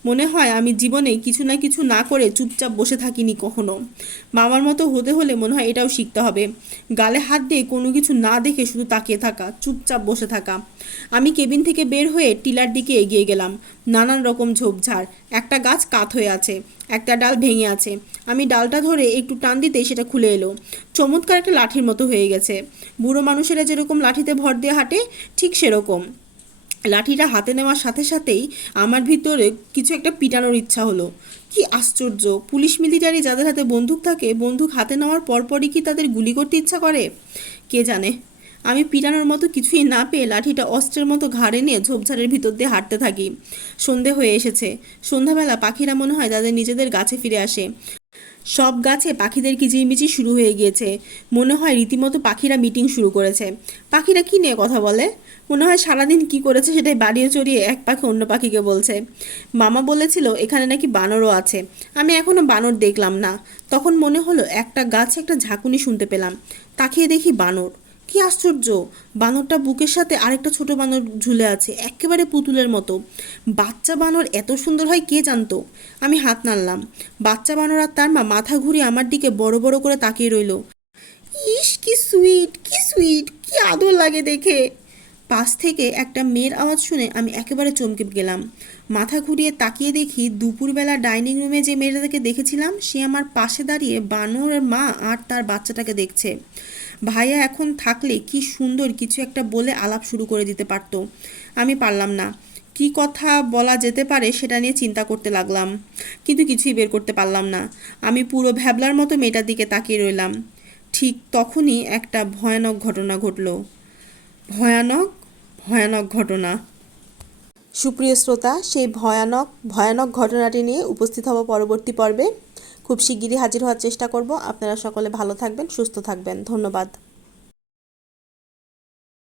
মনে হয় আমি জীবনে কিছু না কিছু না করে চুপচাপ বসে থাকিনি কখনো। মামার মতো হতে হলে মনে হয় এটাও শিখতে হবে। গালে হাত দিয়ে কোনো কিছু না দেখে শুধু তাকিয়ে থাকা, চুপচাপ বসে থাকা। আমি কেবিন থেকে বের হয়ে টিলার দিকে এগিয়ে গেলাম। নানান রকম ঝোপঝাড়। একটা গাছ কাত হয়ে আছে, একটা ডাল ভেঙে আছে। আমি ডালটা ধরে একটু টান দিতেই সেটা খুলে এলো। চমৎকার একটা লাঠির মতো হয়ে গেছে। বুড়ো মানুষেরা যেরকম লাঠিতে ভর দিয়ে হাঁটে, ঠিক সেরকম। লাঠিটা হাতে নেওয়ার সাথে সাথেই আমার ভিতরে কিছু একটা পিটানোর ইচ্ছা হলো। কি আশ্চর্য, পুলিশ মিলিটারি যাদের হাতে বন্দুক থাকে, বন্দুক হাতে নেওয়ার পরপরই কি তাদের গুলি করতে ইচ্ছা করে? কে জানে। আমি পিটানোর মতো কিছুই না পেয়ে লাঠিটা অস্ত্রের মতো ঘাড়ে নিয়ে ঝোপঝাড়ের ভিতর দিয়ে হাঁটতে থাকি। সন্ধে হয়ে এসেছে। সন্ধ্যাবেলা পাখিরা মনে হয় তাদের নিজেদের গাছে ফিরে আসে। সব গাছে পাখিদের কিচিরমিচির শুরু হয়ে গিয়েছে। মনে হয় রীতিমতো পাখিরা মিটিং শুরু করেছে। পাখিরা কি নিয়ে কথা বলে? মনে হয় সারাদিন কি করেছে সেটাই বাড়িয়ে চড়িয়ে এক পাখি অন্য পাখিকে বলছে। মামা বলেছিল এখানে নাকি বানরও আছে। আমি এখনো বানর দেখলাম না। তখন মনে হলো একটা গাছে একটা ঝাঁকুনি শুনতে পেলাম। তাকিয়ে দেখি বানর। কি আশ্চর্য, বানরটা বুকের সাথে আরেকটা ছোট বানর ঝুলে আছে, একেবারে পুতুলের মতো। বাচ্চা বানর এত সুন্দর হয় কে জানতো। আমি হাত নাড়লাম। বাচ্চা বানর আর তার মা মাথা ঘুরিয়ে আমার দিকে বড় বড় করে তাকিয়ে রইল। ইস, কি সুইট, কি সুইট, কি আদর লাগে দেখে। পাশ থেকে একটা মেয়ের আওয়াজ শুনে আমি একেবারে চমকে গেলাম। মাথা ঘুরিয়ে তাকিয়ে দেখি দুপুরবেলা ডাইনিং রুমে যে মেয়েটাকে দেখেছিলাম সে আমার পাশে দাঁড়িয়ে বানরের মা আর তার বাচ্চাটাকে দেখছে। ভাইয়া এখন থাকলে কি সুন্দর কিছু একটা বলে আলাপ শুরু করে দিতে পারতো। আমি পারলাম না। কি কথা বলা যেতে পারে সেটা নিয়ে চিন্তা করতে লাগলাম, কিন্তু কিছুই বের করতে পারলাম না। আমি পুরো ভ্যাবলার মতো মেয়েটার দিকে তাকিয়ে রইলাম। ঠিক তখনই একটা ভয়ানক ঘটনা ঘটল। ভয়ানক ভয়ানক ঘটনা। সুপ্রিয় শ্রোতা, সেই ভয়ানক ভয়ানক ঘটনাটি নিয়ে উপস্থিত হব পরবর্তী পর্বে। খুব শিগগিরই হাজির হওয়ার চেষ্টা করব। আপনারা সকলে ভালো থাকবেন, সুস্থ থাকবেন। ধন্যবাদ।